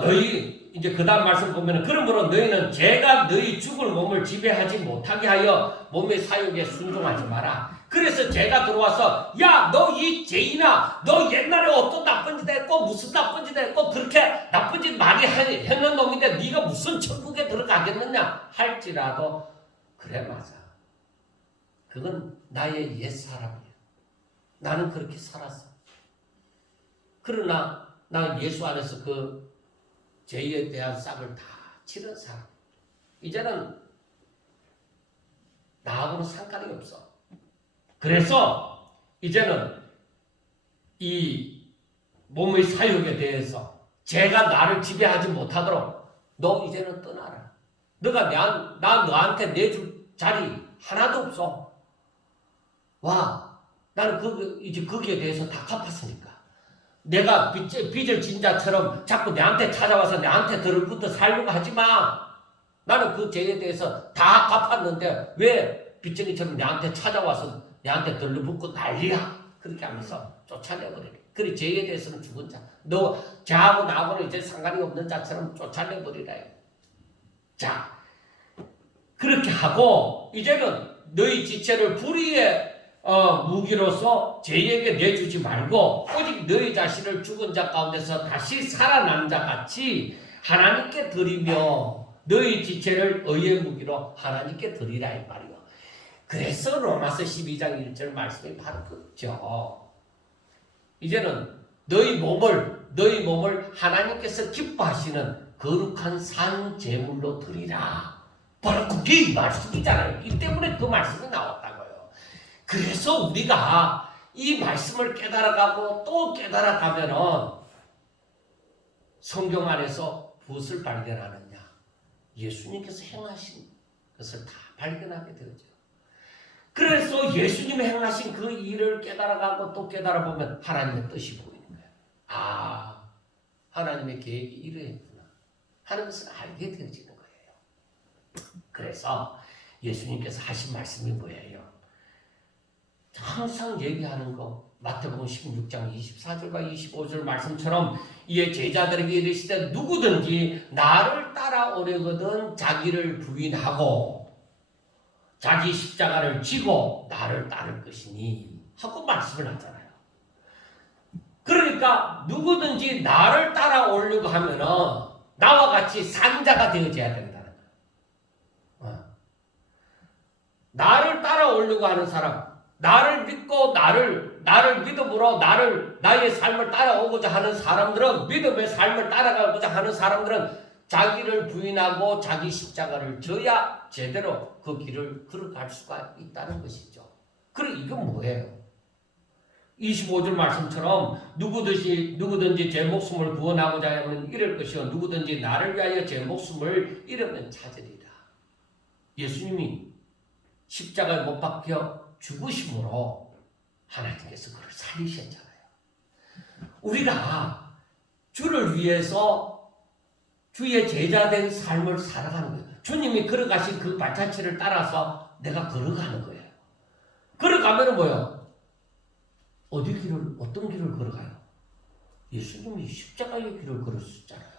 너희 이제 그 다음 말씀 보면은 그러므로 너희는 죄가 너희 죽을 몸을 지배하지 못하게 하여 몸의 사욕에 순종하지 마라. 그래서 죄가 들어와서 야 너 이 죄인아 너 옛날에 어떤 나쁜 짓 했고 무슨 나쁜 짓 했고 그렇게 나쁜 짓 많이 했는 놈인데 네가 무슨 천국에 들어가겠느냐 할지라도 그래 맞아. 그건 나의 옛사람이야. 나는 그렇게 살았어. 그러나 나는 예수 안에서 그 죄에 대한 싹을 다 치른 사람. 이제는 나하고는 상관이 없어. 그래서 이제는 이 몸의 사욕에 대해서 죄가 나를 지배하지 못하도록 너 이제는 떠나라. 나 너한테 내줄 자리 하나도 없어. 와, 나는 이제 거기에 대해서 다 갚았으니까. 내가 빚을 진 자처럼 자꾸 내한테 찾아와서 내한테 들을부터 살려고 하지 마. 나는 그 죄에 대해서 다 갚았는데 왜 빚쟁이처럼 내한테 찾아와서 내한테 들러붙고 난리야. 그렇게 하면서 쫓아내버려. 그래 죄에 대해서는 죽은 자. 너 자하고 나하고는 이제 상관이 없는 자처럼 쫓아내버리라. 자, 그렇게 하고 이제는 너희 지체를 불의의 무기로서 죄에게 내주지 말고 오직 너희 자신을 죽은 자 가운데서 다시 살아난 자 같이 하나님께 드리며 너희 지체를 의의 무기로 하나님께 드리라 이 말이요. 그래서 로마서 12장 1절 말씀이 바로 그죠. 이제는 너희 몸을 하나님께서 기뻐하시는 거룩한 산 제물로 드리라. 바로 그게 이 말씀이잖아요. 이 때문에 그 말씀이 나왔다고요. 그래서 우리가 이 말씀을 깨달아가고 또 깨달아가면은 성경 안에서 무엇을 발견하느냐? 예수님께서 행하신 것을 다 발견하게 되죠. 그래서 예수님이 행하신 그 일을 깨달아가고 또 깨달아보면 하나님의 뜻이 보이는 거예요. 하나님의 계획이 이러했구나 하는 것을 알게 되어지는 거예요. 그래서 예수님께서 하신 말씀이 뭐예요? 항상 얘기하는 거 마태복음 16장 24절과 25절 말씀처럼 이에 제자들에게 이르시되 누구든지 나를 따라오려거든 자기를 부인하고 자기 십자가를 지고 나를 따를 것이니 하고 말씀을 하잖아요. 그러니까 누구든지 나를 따라오려고 하면은 나와 같이 산자가 되어져야 된다는 거예요. 나를 따라오려고 하는 사람, 나를 믿고 나를 믿음으로 나의 삶을 따라오고자 하는 사람들은, 믿음의 삶을 따라가고자 하는 사람들은 자기를 부인하고 자기 십자가를 져야 제대로 그 길을 걸어갈 수가 있다는 것이죠. 그럼 이건 뭐예요? 25절 말씀처럼 누구든지 제 목숨을 구원하고자 하면 잃을 것이요 누구든지 나를 위하여 제 목숨을 잃으면 찾으리라. 예수님이 십자가에 못 박혀 죽으심으로 하나님께서 그를 살리셨잖아요. 우리가 주를 위해서 주의 제자된 삶을 살아가는 거예요. 주님이 걸어가신 그 발자취를 따라서 내가 걸어가는 거예요. 걸어가면 뭐예요? 어떤 길을 걸어가요? 예수님이 십자가의 길을 걸었었잖아요.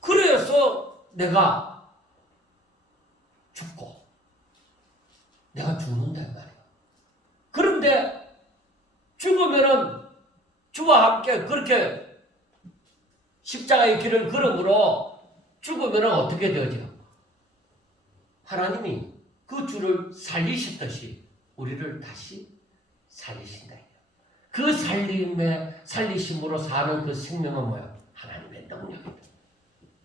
그래서 내가 죽고 내가 죽는다 이 말이에요. 그런데 죽으면은 주와 함께 그렇게 십자가의 길을 걸음으로 죽으면은 어떻게 되어져? 하나님이 그 주를 살리셨듯이 우리를 다시 살리신다. 그 살리심으로 사는 그 생명은 뭐야? 하나님의 능력입니다.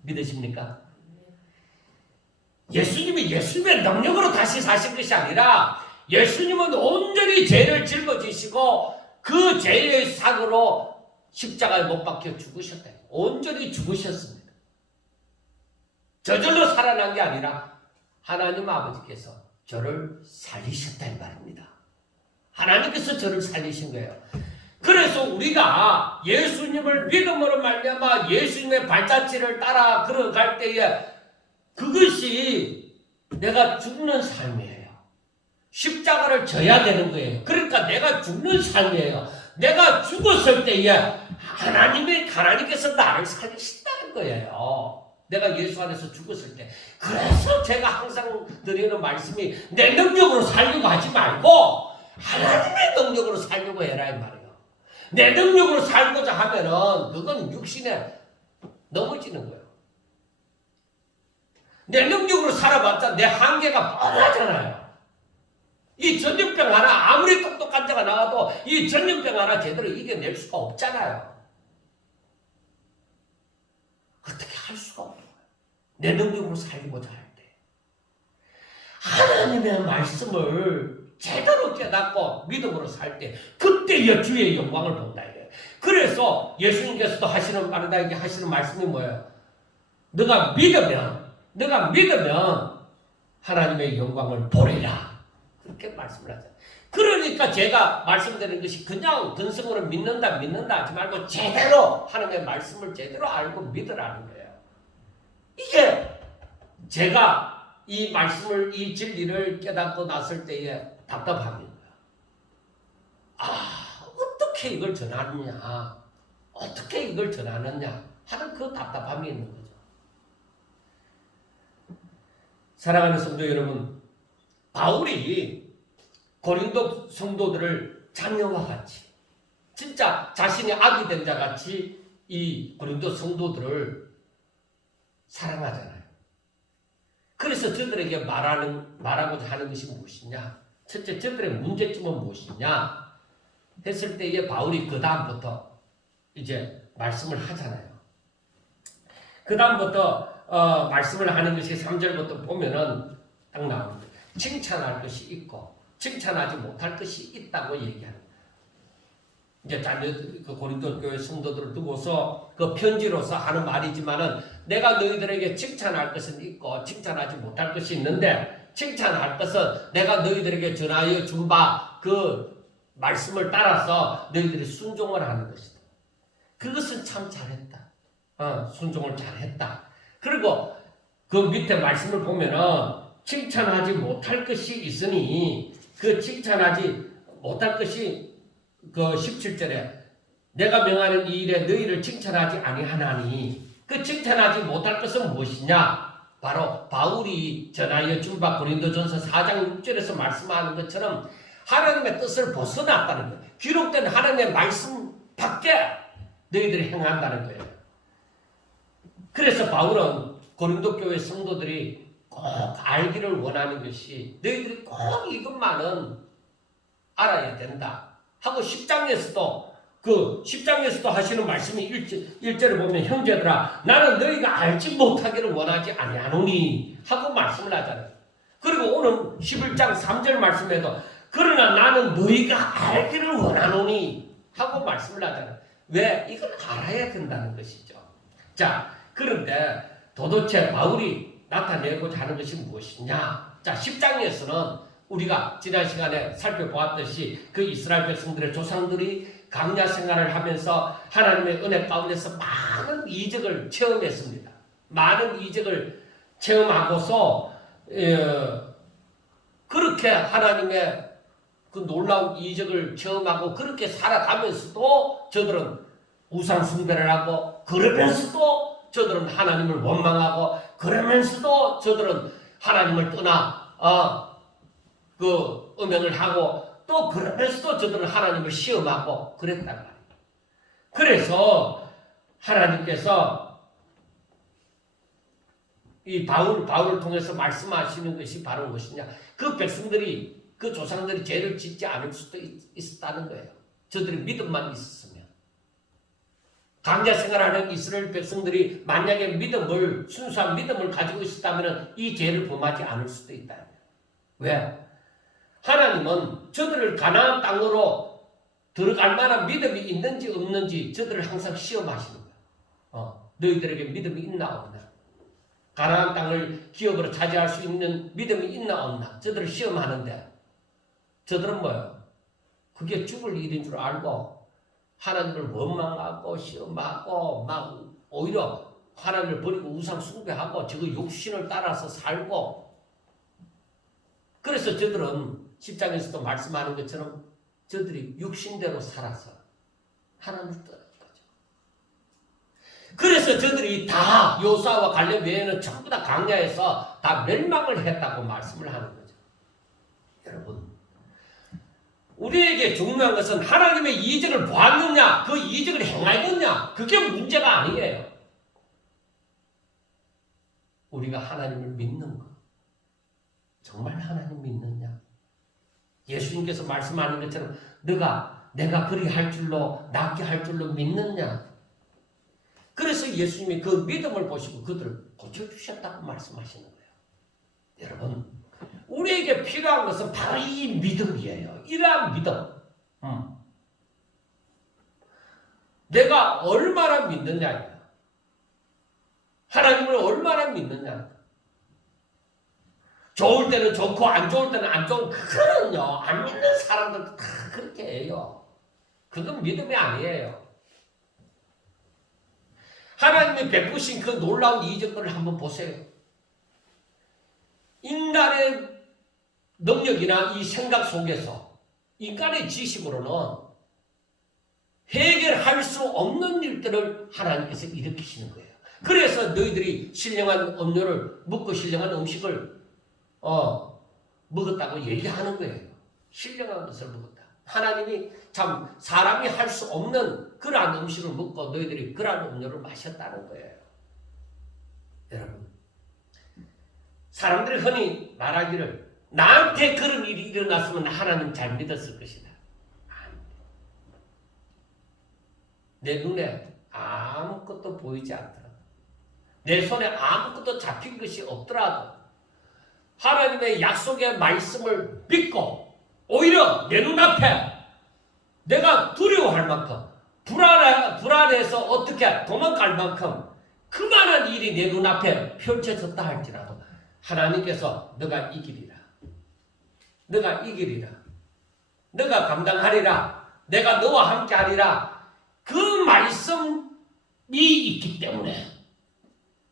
믿으십니까? 예수님이 예수님의 능력으로 다시 사신 것이 아니라 예수님은 온전히 죄를 짊어지시고 그 죄의 상으로 십자가에 못 박혀 죽으셨다. 온전히 죽으셨습니다. 저절로 살아난 게 아니라 하나님 아버지께서 저를 살리셨다 이 말입니다. 하나님께서 저를 살리신 거예요. 그래서 우리가 예수님을 믿음으로 말미암아 예수님의 발자취를 따라 걸어갈 때에 그것이 내가 죽는 삶이에요. 십자가를 져야 되는 거예요. 그러니까 내가 죽는 삶이에요. 내가 죽었을 때에 하나님께서 나를 살리신다는 거예요. 내가 예수 안에서 죽었을 때. 그래서 제가 항상 드리는 말씀이 내 능력으로 살려고 하지 말고 하나님의 능력으로 살려고 해라 이 말이에요. 내 능력으로 살고자 하면은 그건 육신에 넘어지는 거예요. 내 능력으로 살아봤자 내 한계가 뻔하잖아요. 이 전염병 하나 아무리 똑똑한 자가 나와도 이 전염병 하나 제대로 이겨낼 수가 없잖아요. 어떻게 할 수가 없는 거예요. 내 능력으로 살고자 할 때. 하나님의 말씀을 제대로 깨닫고 믿음으로 살 때 그때야 주의 영광을 본다 이거예요. 그래서 예수님께서도 하시는 말씀이 뭐예요? 너가 믿으면 하나님의 영광을 보리라. 그렇게 말씀을 하잖아요. 그러니까 제가 말씀드리는 것이 그냥 근성으로 믿는다 하지 말고 제대로 하나님의 말씀을 제대로 알고 믿으라는 거예요. 이게 제가 이 말씀을 이 진리를 깨닫고 났을 때에 답답함인 거야. 어떻게 이걸 전하느냐? 어떻게 이걸 전하느냐? 하는 그 답답함이 있는 거죠. 사랑하는 성도 여러분, 바울이 고린도 성도들을 자녀와 같이, 진짜 자신이 아기 된 자 같이 이 고린도 성도들을 사랑하잖아요. 그래서 저들에게 말하고자 하는 것이 무엇이냐? 첫째, 저들의 문제점은 무엇이냐? 했을 때에 바울이 그 다음부터 이제 말씀을 하잖아요. 그 다음부터 말씀을 하는 것이 3절부터 보면은 딱 나옵니다. 칭찬할 것이 있고 칭찬하지 못할 것이 있다고 얘기하는 거예요. 이제 그 고린도 교회 성도들을 두고서 그 편지로서 하는 말이지만은 내가 너희들에게 칭찬할 것은 있고 칭찬하지 못할 것이 있는데 칭찬할 것은 내가 너희들에게 전하여 준 바 그 말씀을 따라서 너희들이 순종을 하는 것이다. 그것은 참 잘했다. 순종을 잘했다. 그리고 그 밑에 말씀을 보면은 칭찬하지 못할 것이 있으니 그 칭찬하지 못할 것이 그 17절에 내가 명하는 이 일에 너희를 칭찬하지 아니하나니 그 칭찬하지 못할 것은 무엇이냐? 바로 바울이 전하여 준 바 고린도전서 4장 6절에서 말씀하는 것처럼 하나님의 뜻을 벗어났다는 거예요. 기록된 하나님의 말씀 밖에 너희들이 행한다는 거예요. 그래서 바울은 고린도 교회 성도들이 꼭 알기를 원하는 것이 너희들이 꼭 이것만은 알아야 된다 하고 10장에서도 그 10장에서도 하시는 말씀이 1절에 보면 형제들아 나는 너희가 알지 못하기를 원하지 아니하노니 하고 말씀을 하잖아요. 그리고 오늘 11장 3절 말씀에도 그러나 나는 너희가 알기를 원하노니 하고 말씀을 하잖아요. 왜? 이걸 알아야 된다는 것이죠. 자, 그런데 도대체 바울이 나타내고자 하는 것이 무엇이냐? 자, 10장에서는 우리가 지난 시간에 살펴보았듯이 그 이스라엘 백성들의 조상들이 광야 생활을 하면서 하나님의 은혜 가운데서 많은 이적을 체험했습니다. 많은 이적을 체험하고서 그렇게 하나님의 그 놀라운 이적을 체험하고 그렇게 살아가면서도 저들은 우상 숭배를 하고 그러면서도 저들은 하나님을 원망하고 그러면서도 저들은 하나님을 떠나 그 음행을 하고 또 그러면서도 저들은 하나님을 시험하고 그랬단 말이에요. 그래서 하나님께서 이 바울을 통해서 말씀하시는 것이 바로 무엇이냐? 그 백성들이 그 조상들이 죄를 짓지 않을 수도 있었다는 거예요. 저들이 믿음만 있었으면. 광야 생활하는 이스라엘 백성들이 만약에 순수한 믿음을 가지고 있었다면 이 죄를 범하지 않을 수도 있다. 왜? 하나님은 저들을 가나안 땅으로 들어갈 만한 믿음이 있는지 없는지 저들을 항상 시험하시는 거예요. 너희들에게 믿음이 있나 없나? 가나안 땅을 기업으로 차지할 수 있는 믿음이 있나 없나? 저들을 시험하는데 저들은 뭐예요? 그게 죽을 일인 줄 알고 하나님을 원망하고 시험하고 막 오히려 하나님을 버리고 우상 숭배하고 저거 육신을 따라서 살고 그래서 저들은 10장에서도 말씀하는 것처럼 저들이 육신대로 살아서 하나님을 떠난 거죠. 그래서 저들이 다 요수아와 갈렙 외에는 전부 다 광야에서 다 멸망을 했다고 말씀을 하는 거죠. 여러분, 우리에게 중요한 것은 하나님의 이적을 보았느냐, 그 이적을 행하였느냐, 그게 문제가 아니에요. 우리가 하나님을 믿는 것. 정말 하나님 믿느냐? 예수님께서 말씀하는 것처럼 내가 그리 할 줄로 낫게 할 줄로 믿느냐? 그래서 예수님이 그 믿음을 보시고 그들을 고쳐주셨다고 말씀하시는 거예요. 여러분, 우리에게 필요한 것은 바로 이 믿음이에요. 이러한 믿음. 내가 얼마나 믿느냐? 하나님을 얼마나 믿느냐? 좋을 때는 좋고 안 좋을 때는 안 좋은 그거는요. 안 믿는 사람들 다 그렇게 해요. 그건 믿음이 아니에요. 하나님이 베푸신 그 놀라운 이적들을 한번 보세요. 인간의 능력이나 이 생각 속에서 인간의 지식으로는 해결할 수 없는 일들을 하나님께서 일으키시는 거예요. 그래서 너희들이 신령한 음료를 먹고 신령한 음식을 먹었다고 얘기하는 거예요. 신령한 것을 먹었다. 하나님이 참 사람이 할 수 없는 그러한 음식을 먹고 너희들이 그러한 음료를 마셨다는 거예요. 여러분, 사람들이 흔히 말하기를 나한테 그런 일이 일어났으면 하나님 잘 믿었을 것이다. 내 눈에 아무것도 보이지 않더라도 내 손에 아무것도 잡힌 것이 없더라도 하나님의 약속의 말씀을 믿고 오히려 내 눈앞에 내가 두려워할 만큼 불안해서 어떻게 도망갈 만큼 그만한 일이 내 눈앞에 펼쳐졌다 할지라도 하나님께서 너가 이기리라. 너가 이기리라. 너가 감당하리라. 내가 너와 함께 하리라. 그 말씀이 있기 때문에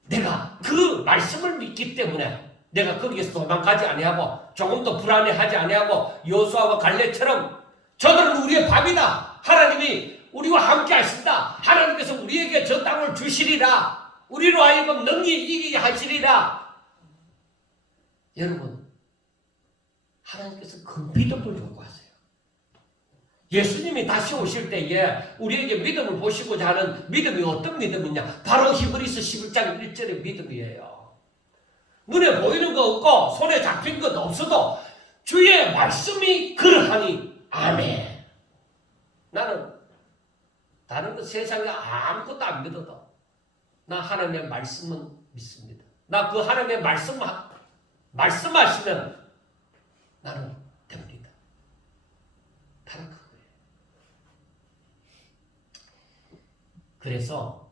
내가 그 말씀을 믿기 때문에 내가 거기에서 도망가지 아니하고 조금도 불안해하지 아니하고 요수아와 갈렙처럼 저들은 우리의 밥이다. 하나님이 우리와 함께 하신다. 하나님께서 우리에게 저 땅을 주시리라. 우리로 하여금 능히 이기게 하시리라. 여러분, 하나님께서 그 믿음을 요구하세요. 예수님이 다시 오실 때에 우리에게 믿음을 보시고자 하는 믿음이 어떤 믿음이냐? 바로 히브리서 11장 1절의 믿음이에요. 눈에 보이는 거 없고 손에 잡힌 것 없어도 주의 말씀이 그러하니 아멘. 나는 다른 거 세상에 아무것도 안 믿어도 나 하나님의 말씀은 믿습니다. 나 그 하나님의 말씀하시면 나는 됩니다. 바로 그거예요. 그래서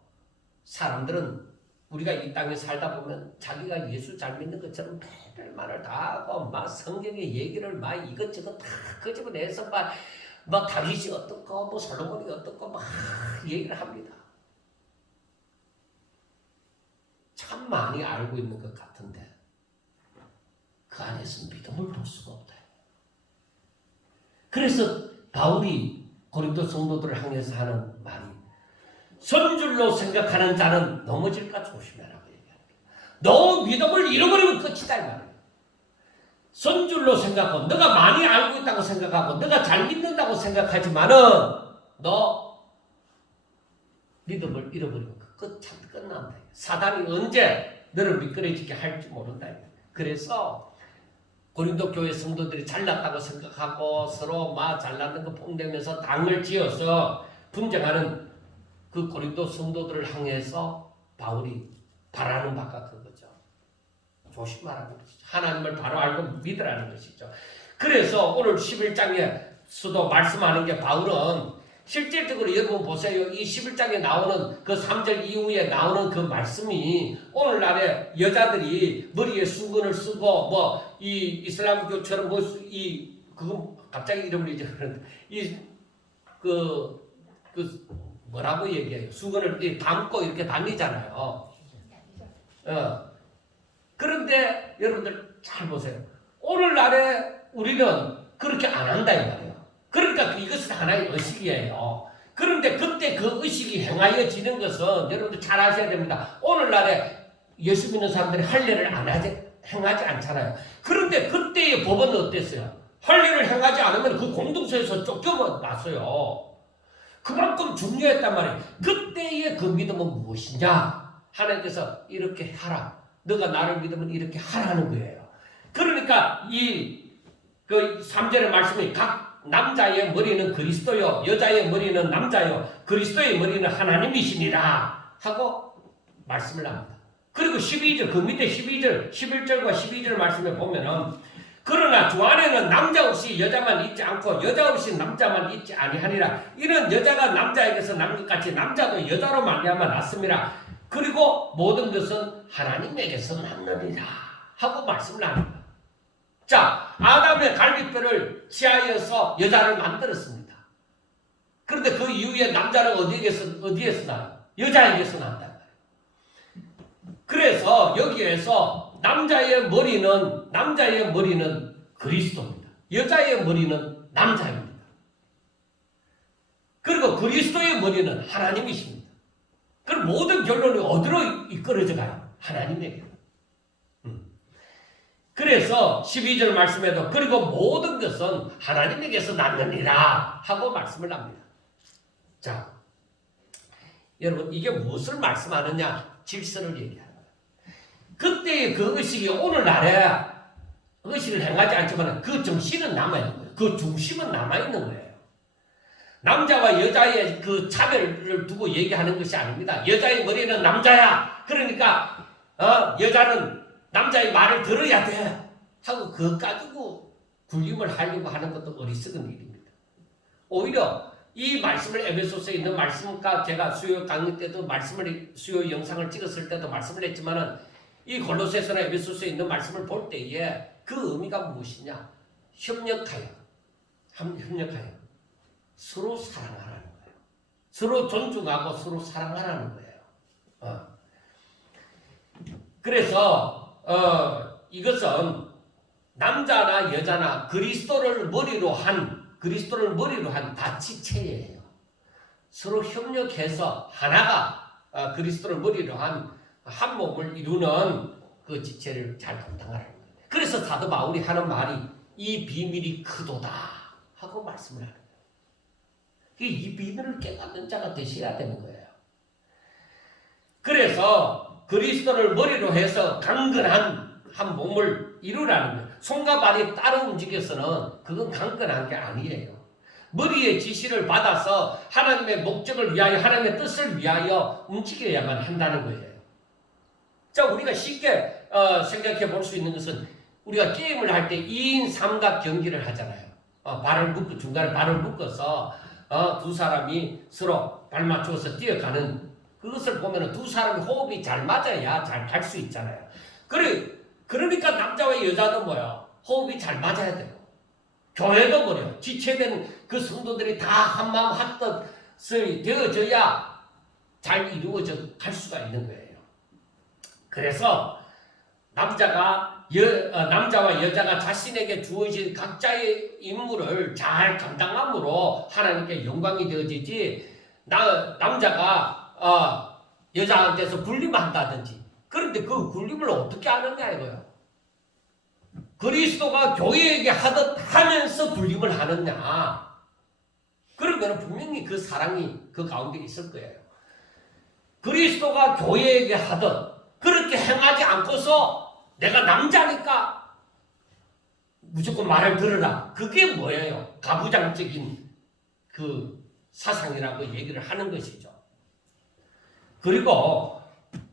사람들은 우리가 이 땅에 살다 보면 자기가 예수 잘 믿는 것처럼 별별 말을 다 하고 막 성경의 얘기를 막 이것저것 다 끄집어내서 막 다윗이 어떻고 뭐 솔로몬이 어떻고 막 얘기를 합니다. 참 많이 알고 있는 것 같은데 그 안에서 믿음을 볼 수가 없다. 그래서 바울이 고린도 성도들을 향해서 하는 말이 선줄로 생각하는 자는 넘어질까 조심해라고 얘기합니다. 너무 믿음을 잃어버리면 끝이다 이 말이에요. 선줄로 생각하고 너가 많이 알고 있다고 생각하고 너가 잘 믿는다고 생각하지만은 너 믿음을 잃어버리면 참 끝난다. 사단이 언제 너를 미끄러지게 할지 모른다. 그래서 고린도 교회 성도들이 잘났다고 생각하고 서로 막 잘났는 거 폼내면서 당을 지어서 분쟁하는 그 고린도 성도들을 향해서 바울이 바라는 바가 그거죠. 조심하라는 것이죠. 하나님을 바로 알고 믿으라는 것이죠. 그래서 오늘 11장에서도 말씀하는 게 바울은 실질적으로 여러분 보세요. 이 11장에 나오는 그 3절 이후에 나오는 그 말씀이 오늘날에 여자들이 머리에 수건을 쓰고 뭐 이 이슬람교처럼 뭐 그거 갑자기 이름을 잊어버렸는데 뭐라고 얘기해요? 수건을 담고 이렇게 다니잖아요. 그런데 여러분들 잘 보세요. 오늘날에 우리는 그렇게 안 한다 이 말이에요. 그러니까 이것은 하나의 의식이에요. 그런데 그때 그 의식이 행하여지는 것은 여러분들 잘 아셔야 됩니다. 오늘날에 예수 믿는 사람들이 할례를 행하지 않잖아요. 그런데 그때의 법은 어땠어요? 할례를 행하지 않으면 그 공동체에서 쫓겨났어요. 그만큼 중요했단 말이에요. 그때의 그 믿음은 무엇이냐? 하나님께서 이렇게 하라. 너가 나를 믿으면 이렇게 하라는 거예요. 그러니까 그 3절의 말씀이 각 남자의 머리는 그리스도요, 여자의 머리는 남자요, 그리스도의 머리는 하나님이시니라 하고 말씀을 합니다. 그리고 12절, 그 밑에 12절, 11절과 12절 말씀에 보면은 그러나 주 안에는 남자 없이 여자만 있지 않고 여자 없이 남자만 있지 아니하니라. 이는 여자가 남자에게서 난 것 같이 남자도 여자로 말미암아 났습니다. 그리고 모든 것은 하나님에게서 났느니라 하고 말씀을 합니다. 자, 아담의 갈비뼈를 취하여서 여자를 만들었습니다. 그런데 그 이후에 남자는 어디에서 나요? 여자에게서 난다. 그래서 여기에서 남자의 머리는 그리스도입니다. 여자의 머리는 남자입니다. 그리고 그리스도의 머리는 하나님이십니다. 그럼 모든 결론이 어디로 이끌어져 가요? 하나님에게. 그래서 12절 말씀에도 그리고 모든 것은 하나님에게서 났느니라 하고 말씀을 합니다. 자, 여러분 이게 무엇을 말씀하느냐? 질서를 얘기합니다. 그때의 그 의식이 오늘날에 의식을 행하지 않지만 그 정신은 남아있는 거예요. 그 중심은 남아있는 거예요. 남자와 여자의 그 차별을 두고 얘기하는 것이 아닙니다. 여자의 머리는 남자야. 그러니까 여자는 남자의 말을 들어야 돼 하고 그거 가지고 굴림을 하려고 하는 것도 어리석은 일입니다. 오히려 이 말씀을 에베소서에 있는 말씀과 제가 수요 강의 때도 수요 영상을 찍었을 때도 말씀을 했지만은 이 골로새서나 에베소서에 있는 말씀을 볼 때에 그 의미가 무엇이냐? 협력하여 서로 사랑하라는 거예요. 서로 존중하고 서로 사랑하라는 거예요. 그래서 이것은 남자나 여자나 그리스도를 머리로 한 그리스도를 머리로 한 다지체예요. 서로 협력해서 하나가 그리스도를 머리로 한 몸을 이루는 그 지체를 잘 감당하라는 거예요. 그래서 사도 바울이 하는 말이 이 비밀이 크도다 하고 말씀을 하는 거예요. 이 비밀을 깨닫는 자가 되셔야 되는 거예요. 그래서 그리스도를 머리로 해서 강건한 한 몸을 이루라는 거예요. 손과 발이 따로 움직여서는 그건 강건한 게 아니에요. 머리의 지시를 받아서 하나님의 목적을 위하여 하나님의 뜻을 위하여 움직여야만 한다는 거예요. 자, 우리가 쉽게 생각해 볼 수 있는 것은 우리가 게임을 할 때 2인 삼각 경기를 하잖아요. 발을 묶고 중간에 발을 묶어서 두 사람이 서로 발 맞추어서 뛰어가는 그것을 보면 두 사람이 호흡이 잘 맞아야 잘 갈 수 있잖아요. 그러니까 남자와 여자도 뭐요? 호흡이 잘 맞아야 돼요. 교회도 그래요. 지체된 그 성도들이 다 한마음 한뜻이 되어져야 잘 이루어져 갈 수가 있는 거예요. 그래서 남자와 여자가 자신에게 주어진 각자의 임무를 잘 감당함으로 하나님께 영광이 되어지지 남자가 여자한테서 군림한다든지 그런데 그 군림을 어떻게 하느냐 이거예요. 그리스도가 교회에게 하듯 하면서 군림을 하느냐 그러면 분명히 그 사랑이 그 가운데 있을 거예요. 그리스도가 교회에게 하듯 그렇게 행하지 않고서 내가 남자니까 무조건 말을 들으라. 그게 뭐예요? 가부장적인 그 사상이라고 얘기를 하는 것이죠. 그리고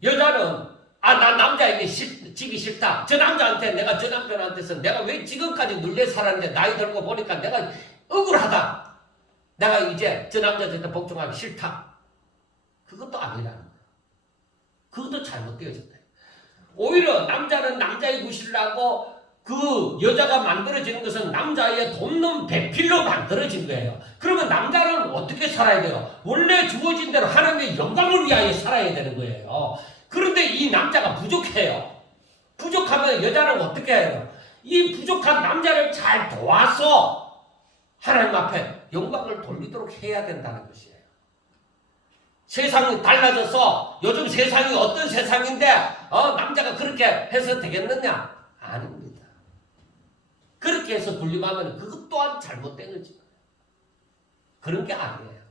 여자는 나 남자에게 지기 싫다. 저 남편한테서 내가 왜 지금까지 눌려 살았는데 나이 들고 보니까 내가 억울하다. 내가 이제 저 남자한테 복종하기 싫다. 그것도 아니라는 거예요. 그것도 잘못되어졌다. 오히려 남자는 남자의 구실라고 그 여자가 만들어지는 것은 남자의 돕는 배필로 만들어진 거예요. 그러면 남자는 어떻게 살아야 돼요? 원래 주어진 대로 하나님의 영광을 위하여 살아야 되는 거예요. 그런데 이 남자가 부족해요. 부족하면 여자는 어떻게 해요? 이 부족한 남자를 잘 도와서 하나님 앞에 영광을 돌리도록 해야 된다는 것이에요. 세상이 달라져서 요즘 세상이 어떤 세상인데 남자가 그렇게 해서 되겠느냐? 아닙니다. 그렇게 해서 군림하면 그것 또한 잘못된 거지. 그런 게 아니에요.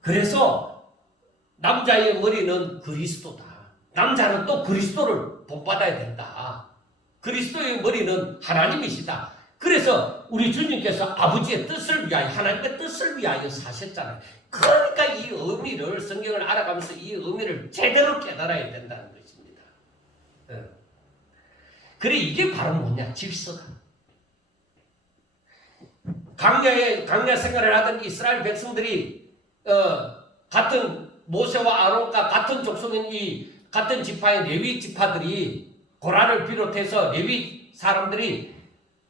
그래서 남자의 머리는 그리스도다. 남자는 또 그리스도를 본받아야 된다. 그리스도의 머리는 하나님이시다. 그래서 우리 주님께서 아버지의 뜻을 위하여 하나님의 뜻을 위하여 사셨잖아요. 그러니까 이 의미를 성경을 알아가면서 이 의미를 제대로 깨달아야 된다는 것입니다. 그래 이게 바로 뭐냐? 질서다. 광야 생활을 하던 이스라엘 백성들이 같은 모세와 아론과 같은 족속인 이 같은 지파의 레위 지파들이 고라를 비롯해서 레위 사람들이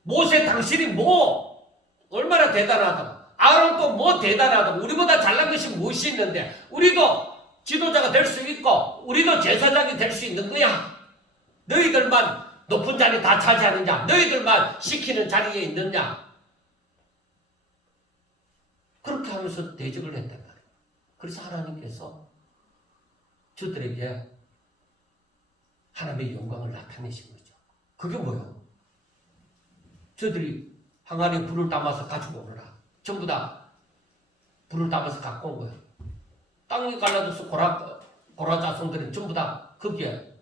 모세 당신이 얼마나 대단하다고 아론도 대단하다고 우리보다 잘난 것이 무엇이 있는데 우리도 지도자가 될 수 있고 우리도 제사장이 될 수 있는 거야. 너희들만 높은 자리 다 차지하느냐? 너희들만 시키는 자리에 있느냐? 그렇게 하면서 대적을 했단 말이에요. 그래서 하나님께서 저들에게 하나님의 영광을 나타내신 거죠. 그게 뭐예요? 저들이 항아리에 불을 담아서 가지고 오너라. 전부 다 불을 담아서 갖고 온 거예요. 땅이 갈라져서 고라 자손들은 전부 다 거기에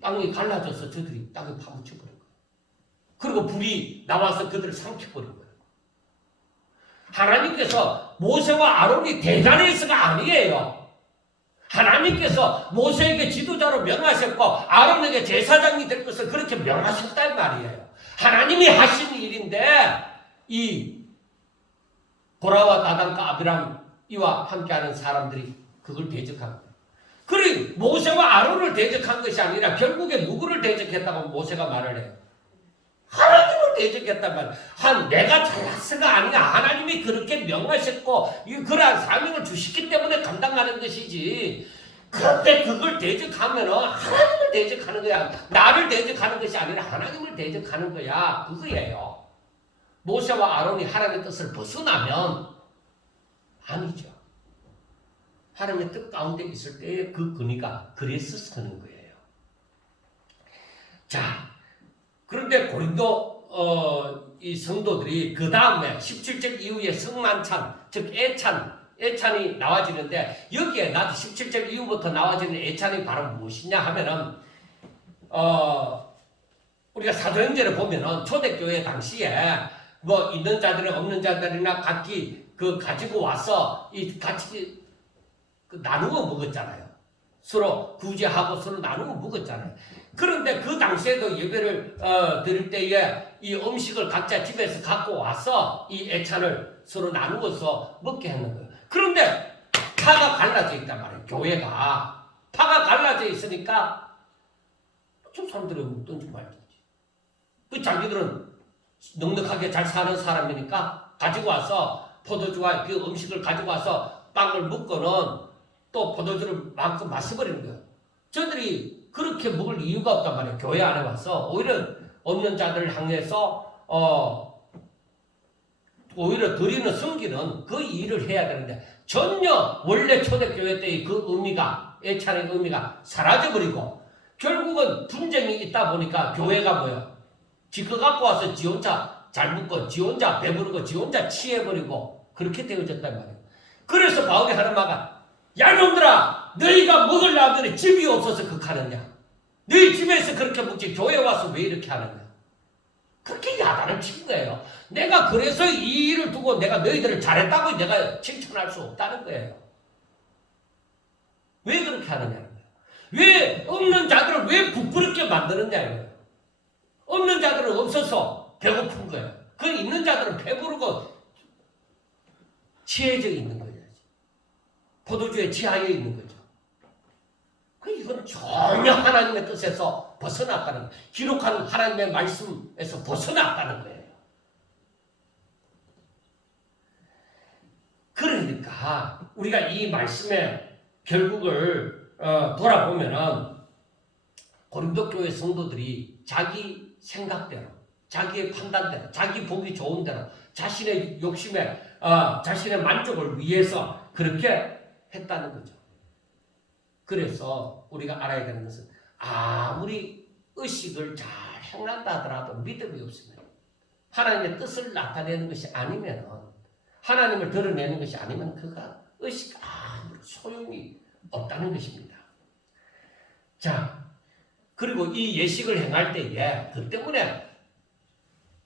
땅이 갈라져서 저들이 땅에 파묻혀버린 거예요. 그리고 불이 나와서 그들을 삼켜버린 거예요. 하나님께서 모세와 아론이 대단해서가 아니에요. 하나님께서 모세에게 지도자로 명하셨고 아론에게 제사장이 될 것을 그렇게 명하셨단 말이에요. 하나님이 하신 일인데 이 고라와 다단과 아비람 이와 함께하는 사람들이 그걸 대적한 거예요. 그래 모세와 아론을 대적한 것이 아니라 결국에 누구를 대적했다고 모세가 말을 해요. 하나님을 대적했단 말이에요. 내가 잘났어가 아니라 하나님이 그렇게 명하셨고 그러한 사명을 주셨기 때문에 감당하는 것이지. 그런데 그걸 대적하면 하나님을 대적하는 거야. 나를 대적하는 것이 아니라 하나님을 대적하는 거야. 그거예요. 모세와 아론이 하나님의 뜻을 벗어나면 아니죠. 하나님의 뜻 가운데 있을 때의 그 근위가 그래서 서는 거예요. 자, 그런데 고린도 이 성도들이 그 다음에 17절 이후에 성만찬, 즉 애찬이 나와지는데 여기에 나도 17절 이후부터 나와지는 애찬이 바로 무엇이냐 하면은 우리가 사도행전을 보면은 초대교회 당시에 뭐 있는 자들이 없는 자들이나 각기 그 가지고 와서 이 같이 나누어 먹었잖아요. 서로 구제하고 서로 나누어 먹었잖아요. 그런데 그 당시에도 예배를 드릴 때에 이 음식을 각자 집에서 갖고 와서 이 애찬을 서로 나누어서 먹게 하는 거예요. 그런데 파가 갈라져 있단 말이에요. 교회가 파가 갈라져 있으니까 좀 사람들이 먹든지 말든지. 그 자기들은 넉넉하게 잘 사는 사람이니까 가지고 와서 포도주와 그 음식을 가지고 와서 빵을 먹고는 또 포도주를 마음껏 마셔버리는 거예요. 저들이 그렇게 먹을 이유가 없단 말이에요. 교회 안에 와서 오히려 없는 자들을 향해서 오히려 드리는 섬기는 그 일을 해야 되는데 전혀 원래 초대교회 때의 그 의미가 애찬의 의미가 사라져버리고 결국은 분쟁이 있다 보니까 교회가 뭐예요? 지거 갖고 와서 지 혼자 잘 먹고 지 혼자 배부르고 지 혼자 취해버리고 그렇게 되어졌단 말이에요. 그래서 바울이 하는 말가 야 이놈들아 너희가 먹으려면 집이 없어서 극하느냐 너희 집에서 그렇게 먹지 교회 와서 왜 이렇게 하느냐 그렇게 야단을 친 거예요. 내가 그래서 이 일을 두고 내가 너희들을 잘했다고 내가 칭찬할 수 없다는 거예요. 왜 그렇게 하느냐는 거예요. 왜 없는 자들을 왜 부끄럽게 만드느냐는 거예요. 없는 자들은 없어서 배고픈 거예요. 그 있는 자들은 배부르고 취해져 있는 거예요. 포도주의 지하에 있는 거죠. 이건 전혀 하나님의 뜻에서 벗어났다는 거예요. 기록한 하나님의 말씀에서 벗어났다는 거예요. 그러니까 우리가 이 말씀의 결국을 돌아보면은 고린도 교회 성도들이 자기 생각대로, 자기의 판단대로, 자기 보기 좋은 대로, 자신의 욕심에, 자신의 만족을 위해서 그렇게 했다는 거죠. 그래서 우리가 알아야 되는 것은 아무리 의식을 잘 행한다 하더라도 믿음이 없으면 하나님의 뜻을 나타내는 것이 아니면 하나님을 드러내는 것이 아니면 그가 의식 아무런 소용이 없다는 것입니다. 자, 그리고 이 예식을 행할 때에 그 때문에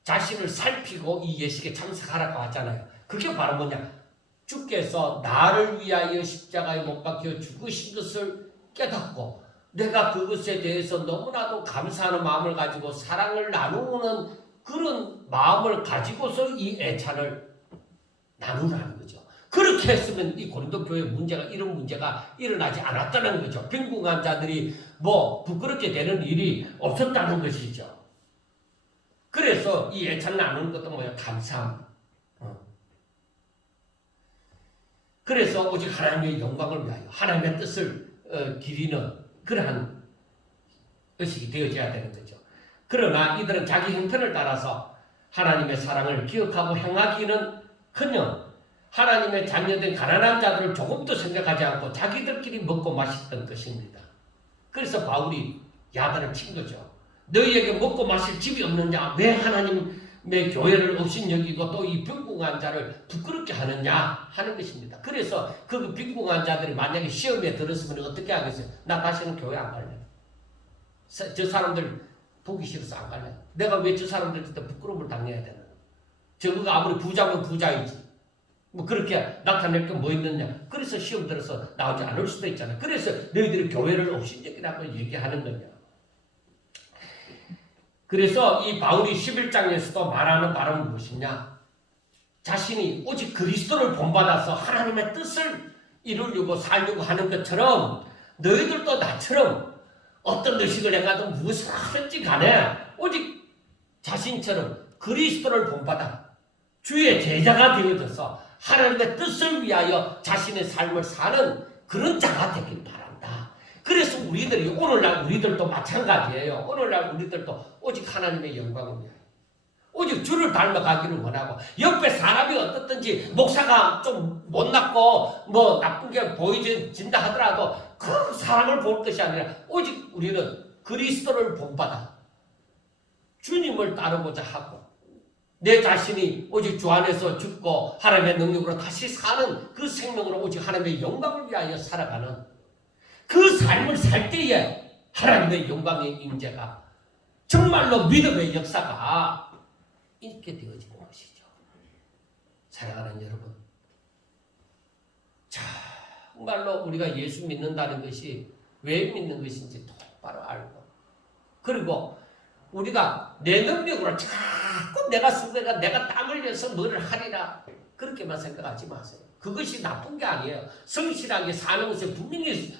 자신을 살피고 이 예식에 참석하라고 하잖아요. 그게 바로 뭐냐? 주께서 나를 위하여 십자가에 못 박혀 죽으신 것을 깨닫고 내가 그것에 대해서 너무나도 감사하는 마음을 가지고 사랑을 나누는 그런 마음을 가지고서 이 애찬을 나누라는 거죠. 그렇게 했으면 이 고린도 교회 문제가 이런 문제가 일어나지 않았다는 거죠. 빈궁한 자들이 뭐 부끄럽게 되는 일이 없었다는 것이죠. 그래서 이 애찬 나누는 것도 뭐야? 감사함. 그래서 오직 하나님의 영광을 위하여 하나님의 뜻을 기리는 그러한 의식이 되어져야 되는 거죠. 그러나 이들은 자기 형편을 따라서 하나님의 사랑을 기억하고 행하기는커녕 하나님의 자녀된 가난한 자들을 조금도 생각하지 않고 자기들끼리 먹고 마셨던 것입니다. 그래서 바울이 야단을 친 거죠. 너희에게 먹고 마실 집이 없느냐? 왜 하나님의 교회를 없인 여기고 또 이 빈궁한 자를 부끄럽게 하느냐 하는 것입니다. 그래서 그 빈궁한 자들이 만약에 시험에 들었으면 어떻게 하겠어요? 나 다시는 교회 안 갈래. 저 사람들 보기 싫어서 안 갈래. 내가 왜 저 사람들한테 부끄러움을 당해야 되나? 저거가 아무리 부자면 부자이지. 뭐 그렇게 나타낼 게 뭐 있느냐. 그래서 시험 들어서 나오지 않을 수도 있잖아. 그래서 너희들이 교회를 없인 적이라고 얘기하는 거냐. 그래서 이 바울이 11장에서도 말하는 바는 무엇이냐? 자신이 오직 그리스도를 본받아서 하나님의 뜻을 이루려고 살려고 하는 것처럼 너희들도 나처럼 어떤 의식을 행하든 무엇을 하든지 간에 오직 자신처럼 그리스도를 본받아 주의 제자가 되어져서 하나님의 뜻을 위하여 자신의 삶을 사는 그런 자가 되길 바랍니다. 그래서 우리들이 오늘날 우리들도 마찬가지예요. 오늘날 우리들도 오직 하나님의 영광을 위하여 오직 주를 닮아가기를 원하고 옆에 사람이 어떻든지 목사가 좀 못났고 뭐 나쁜 게 보여진다 하더라도 그 사람을 볼 것이 아니라 오직 우리는 그리스도를 본받아 주님을 따르고자 하고 내 자신이 오직 주 안에서 죽고 하나님의 능력으로 다시 사는 그 생명으로 오직 하나님의 영광을 위하여 살아가는 그 삶을 살 때에 하나님의 영광의 임재가 정말로 믿음의 역사가 있게 되어지는 것이죠. 사랑하는 여러분, 정말로 우리가 예수 믿는다는 것이 왜 믿는 것인지 똑바로 알고, 그리고 우리가 내 능력으로 자꾸 내가 땀 흘려서 뭐를 하리라 그렇게만 생각하지 마세요. 그것이 나쁜 게 아니에요. 성실하게 사는 것에 분명히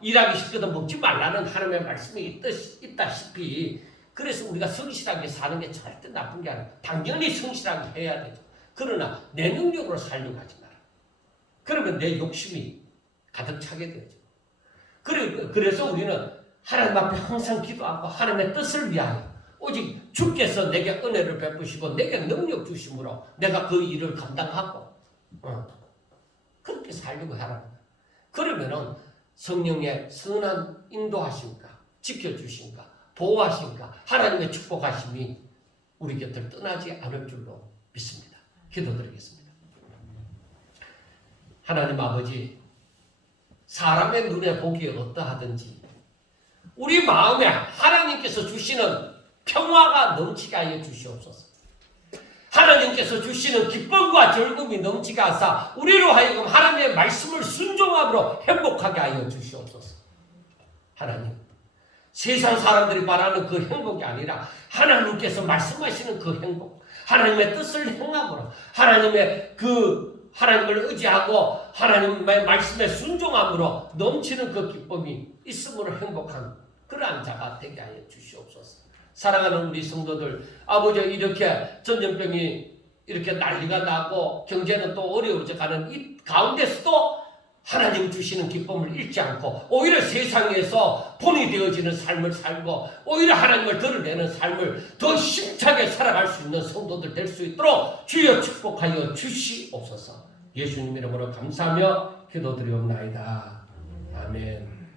일하기 싫거든 먹지 말라는 하나님의 말씀이 있다시피, 그래서 우리가 성실하게 사는 게 절대 나쁜 게 아니에요. 당연히 성실하게 해야 되죠. 그러나 내 능력으로 살려고 하지 마라. 그러면 내 욕심이 가득 차게 되죠. 그래서 우리는 하나님 앞에 항상 기도하고 하나님의 뜻을 위하여 오직 주께서 내게 은혜를 베푸시고 내게 능력 주심으로 내가 그 일을 감당하고 그렇게 살려고 하랍니다. 그러면은 성령의 선한 인도하심과 지켜주심과 보호하심과 하나님의 축복하심이 우리 곁을 떠나지 않을 줄로 믿습니다. 기도드리겠습니다. 하나님 아버지, 사람의 눈에 보기에 어떠하든지 우리 마음에 하나님께서 주시는 평화가 넘치게 하여 주시옵소서. 하나님께서 주시는 기쁨과 즐거움이 넘치게 하사 우리로 하여금 하나님의 말씀을 순종함으로 행복하게 하여 주시옵소서. 하나님, 세상 사람들이 말하는 그 행복이 아니라 하나님께서 말씀하시는 그 행복, 하나님의 뜻을 행함으로 하나님을 의지하고 하나님의 말씀에 순종함으로 넘치는 그 기쁨이 있음으로 행복한 그러한 자가 되게 하여 주시옵소서. 사랑하는 우리 성도들, 아버지, 이렇게 전염병이 이렇게 난리가 나고 경제는 또 어려워져 가는 이 가운데서도 하나님 주시는 기쁨을 잃지 않고 오히려 세상에서 본이 되어지는 삶을 살고 오히려 하나님을 드러내는 삶을 더 힘차게 살아갈 수 있는 성도들 될 수 있도록 주여 축복하여 주시옵소서. 예수님 이름으로 감사하며 기도드리옵나이다. 아멘.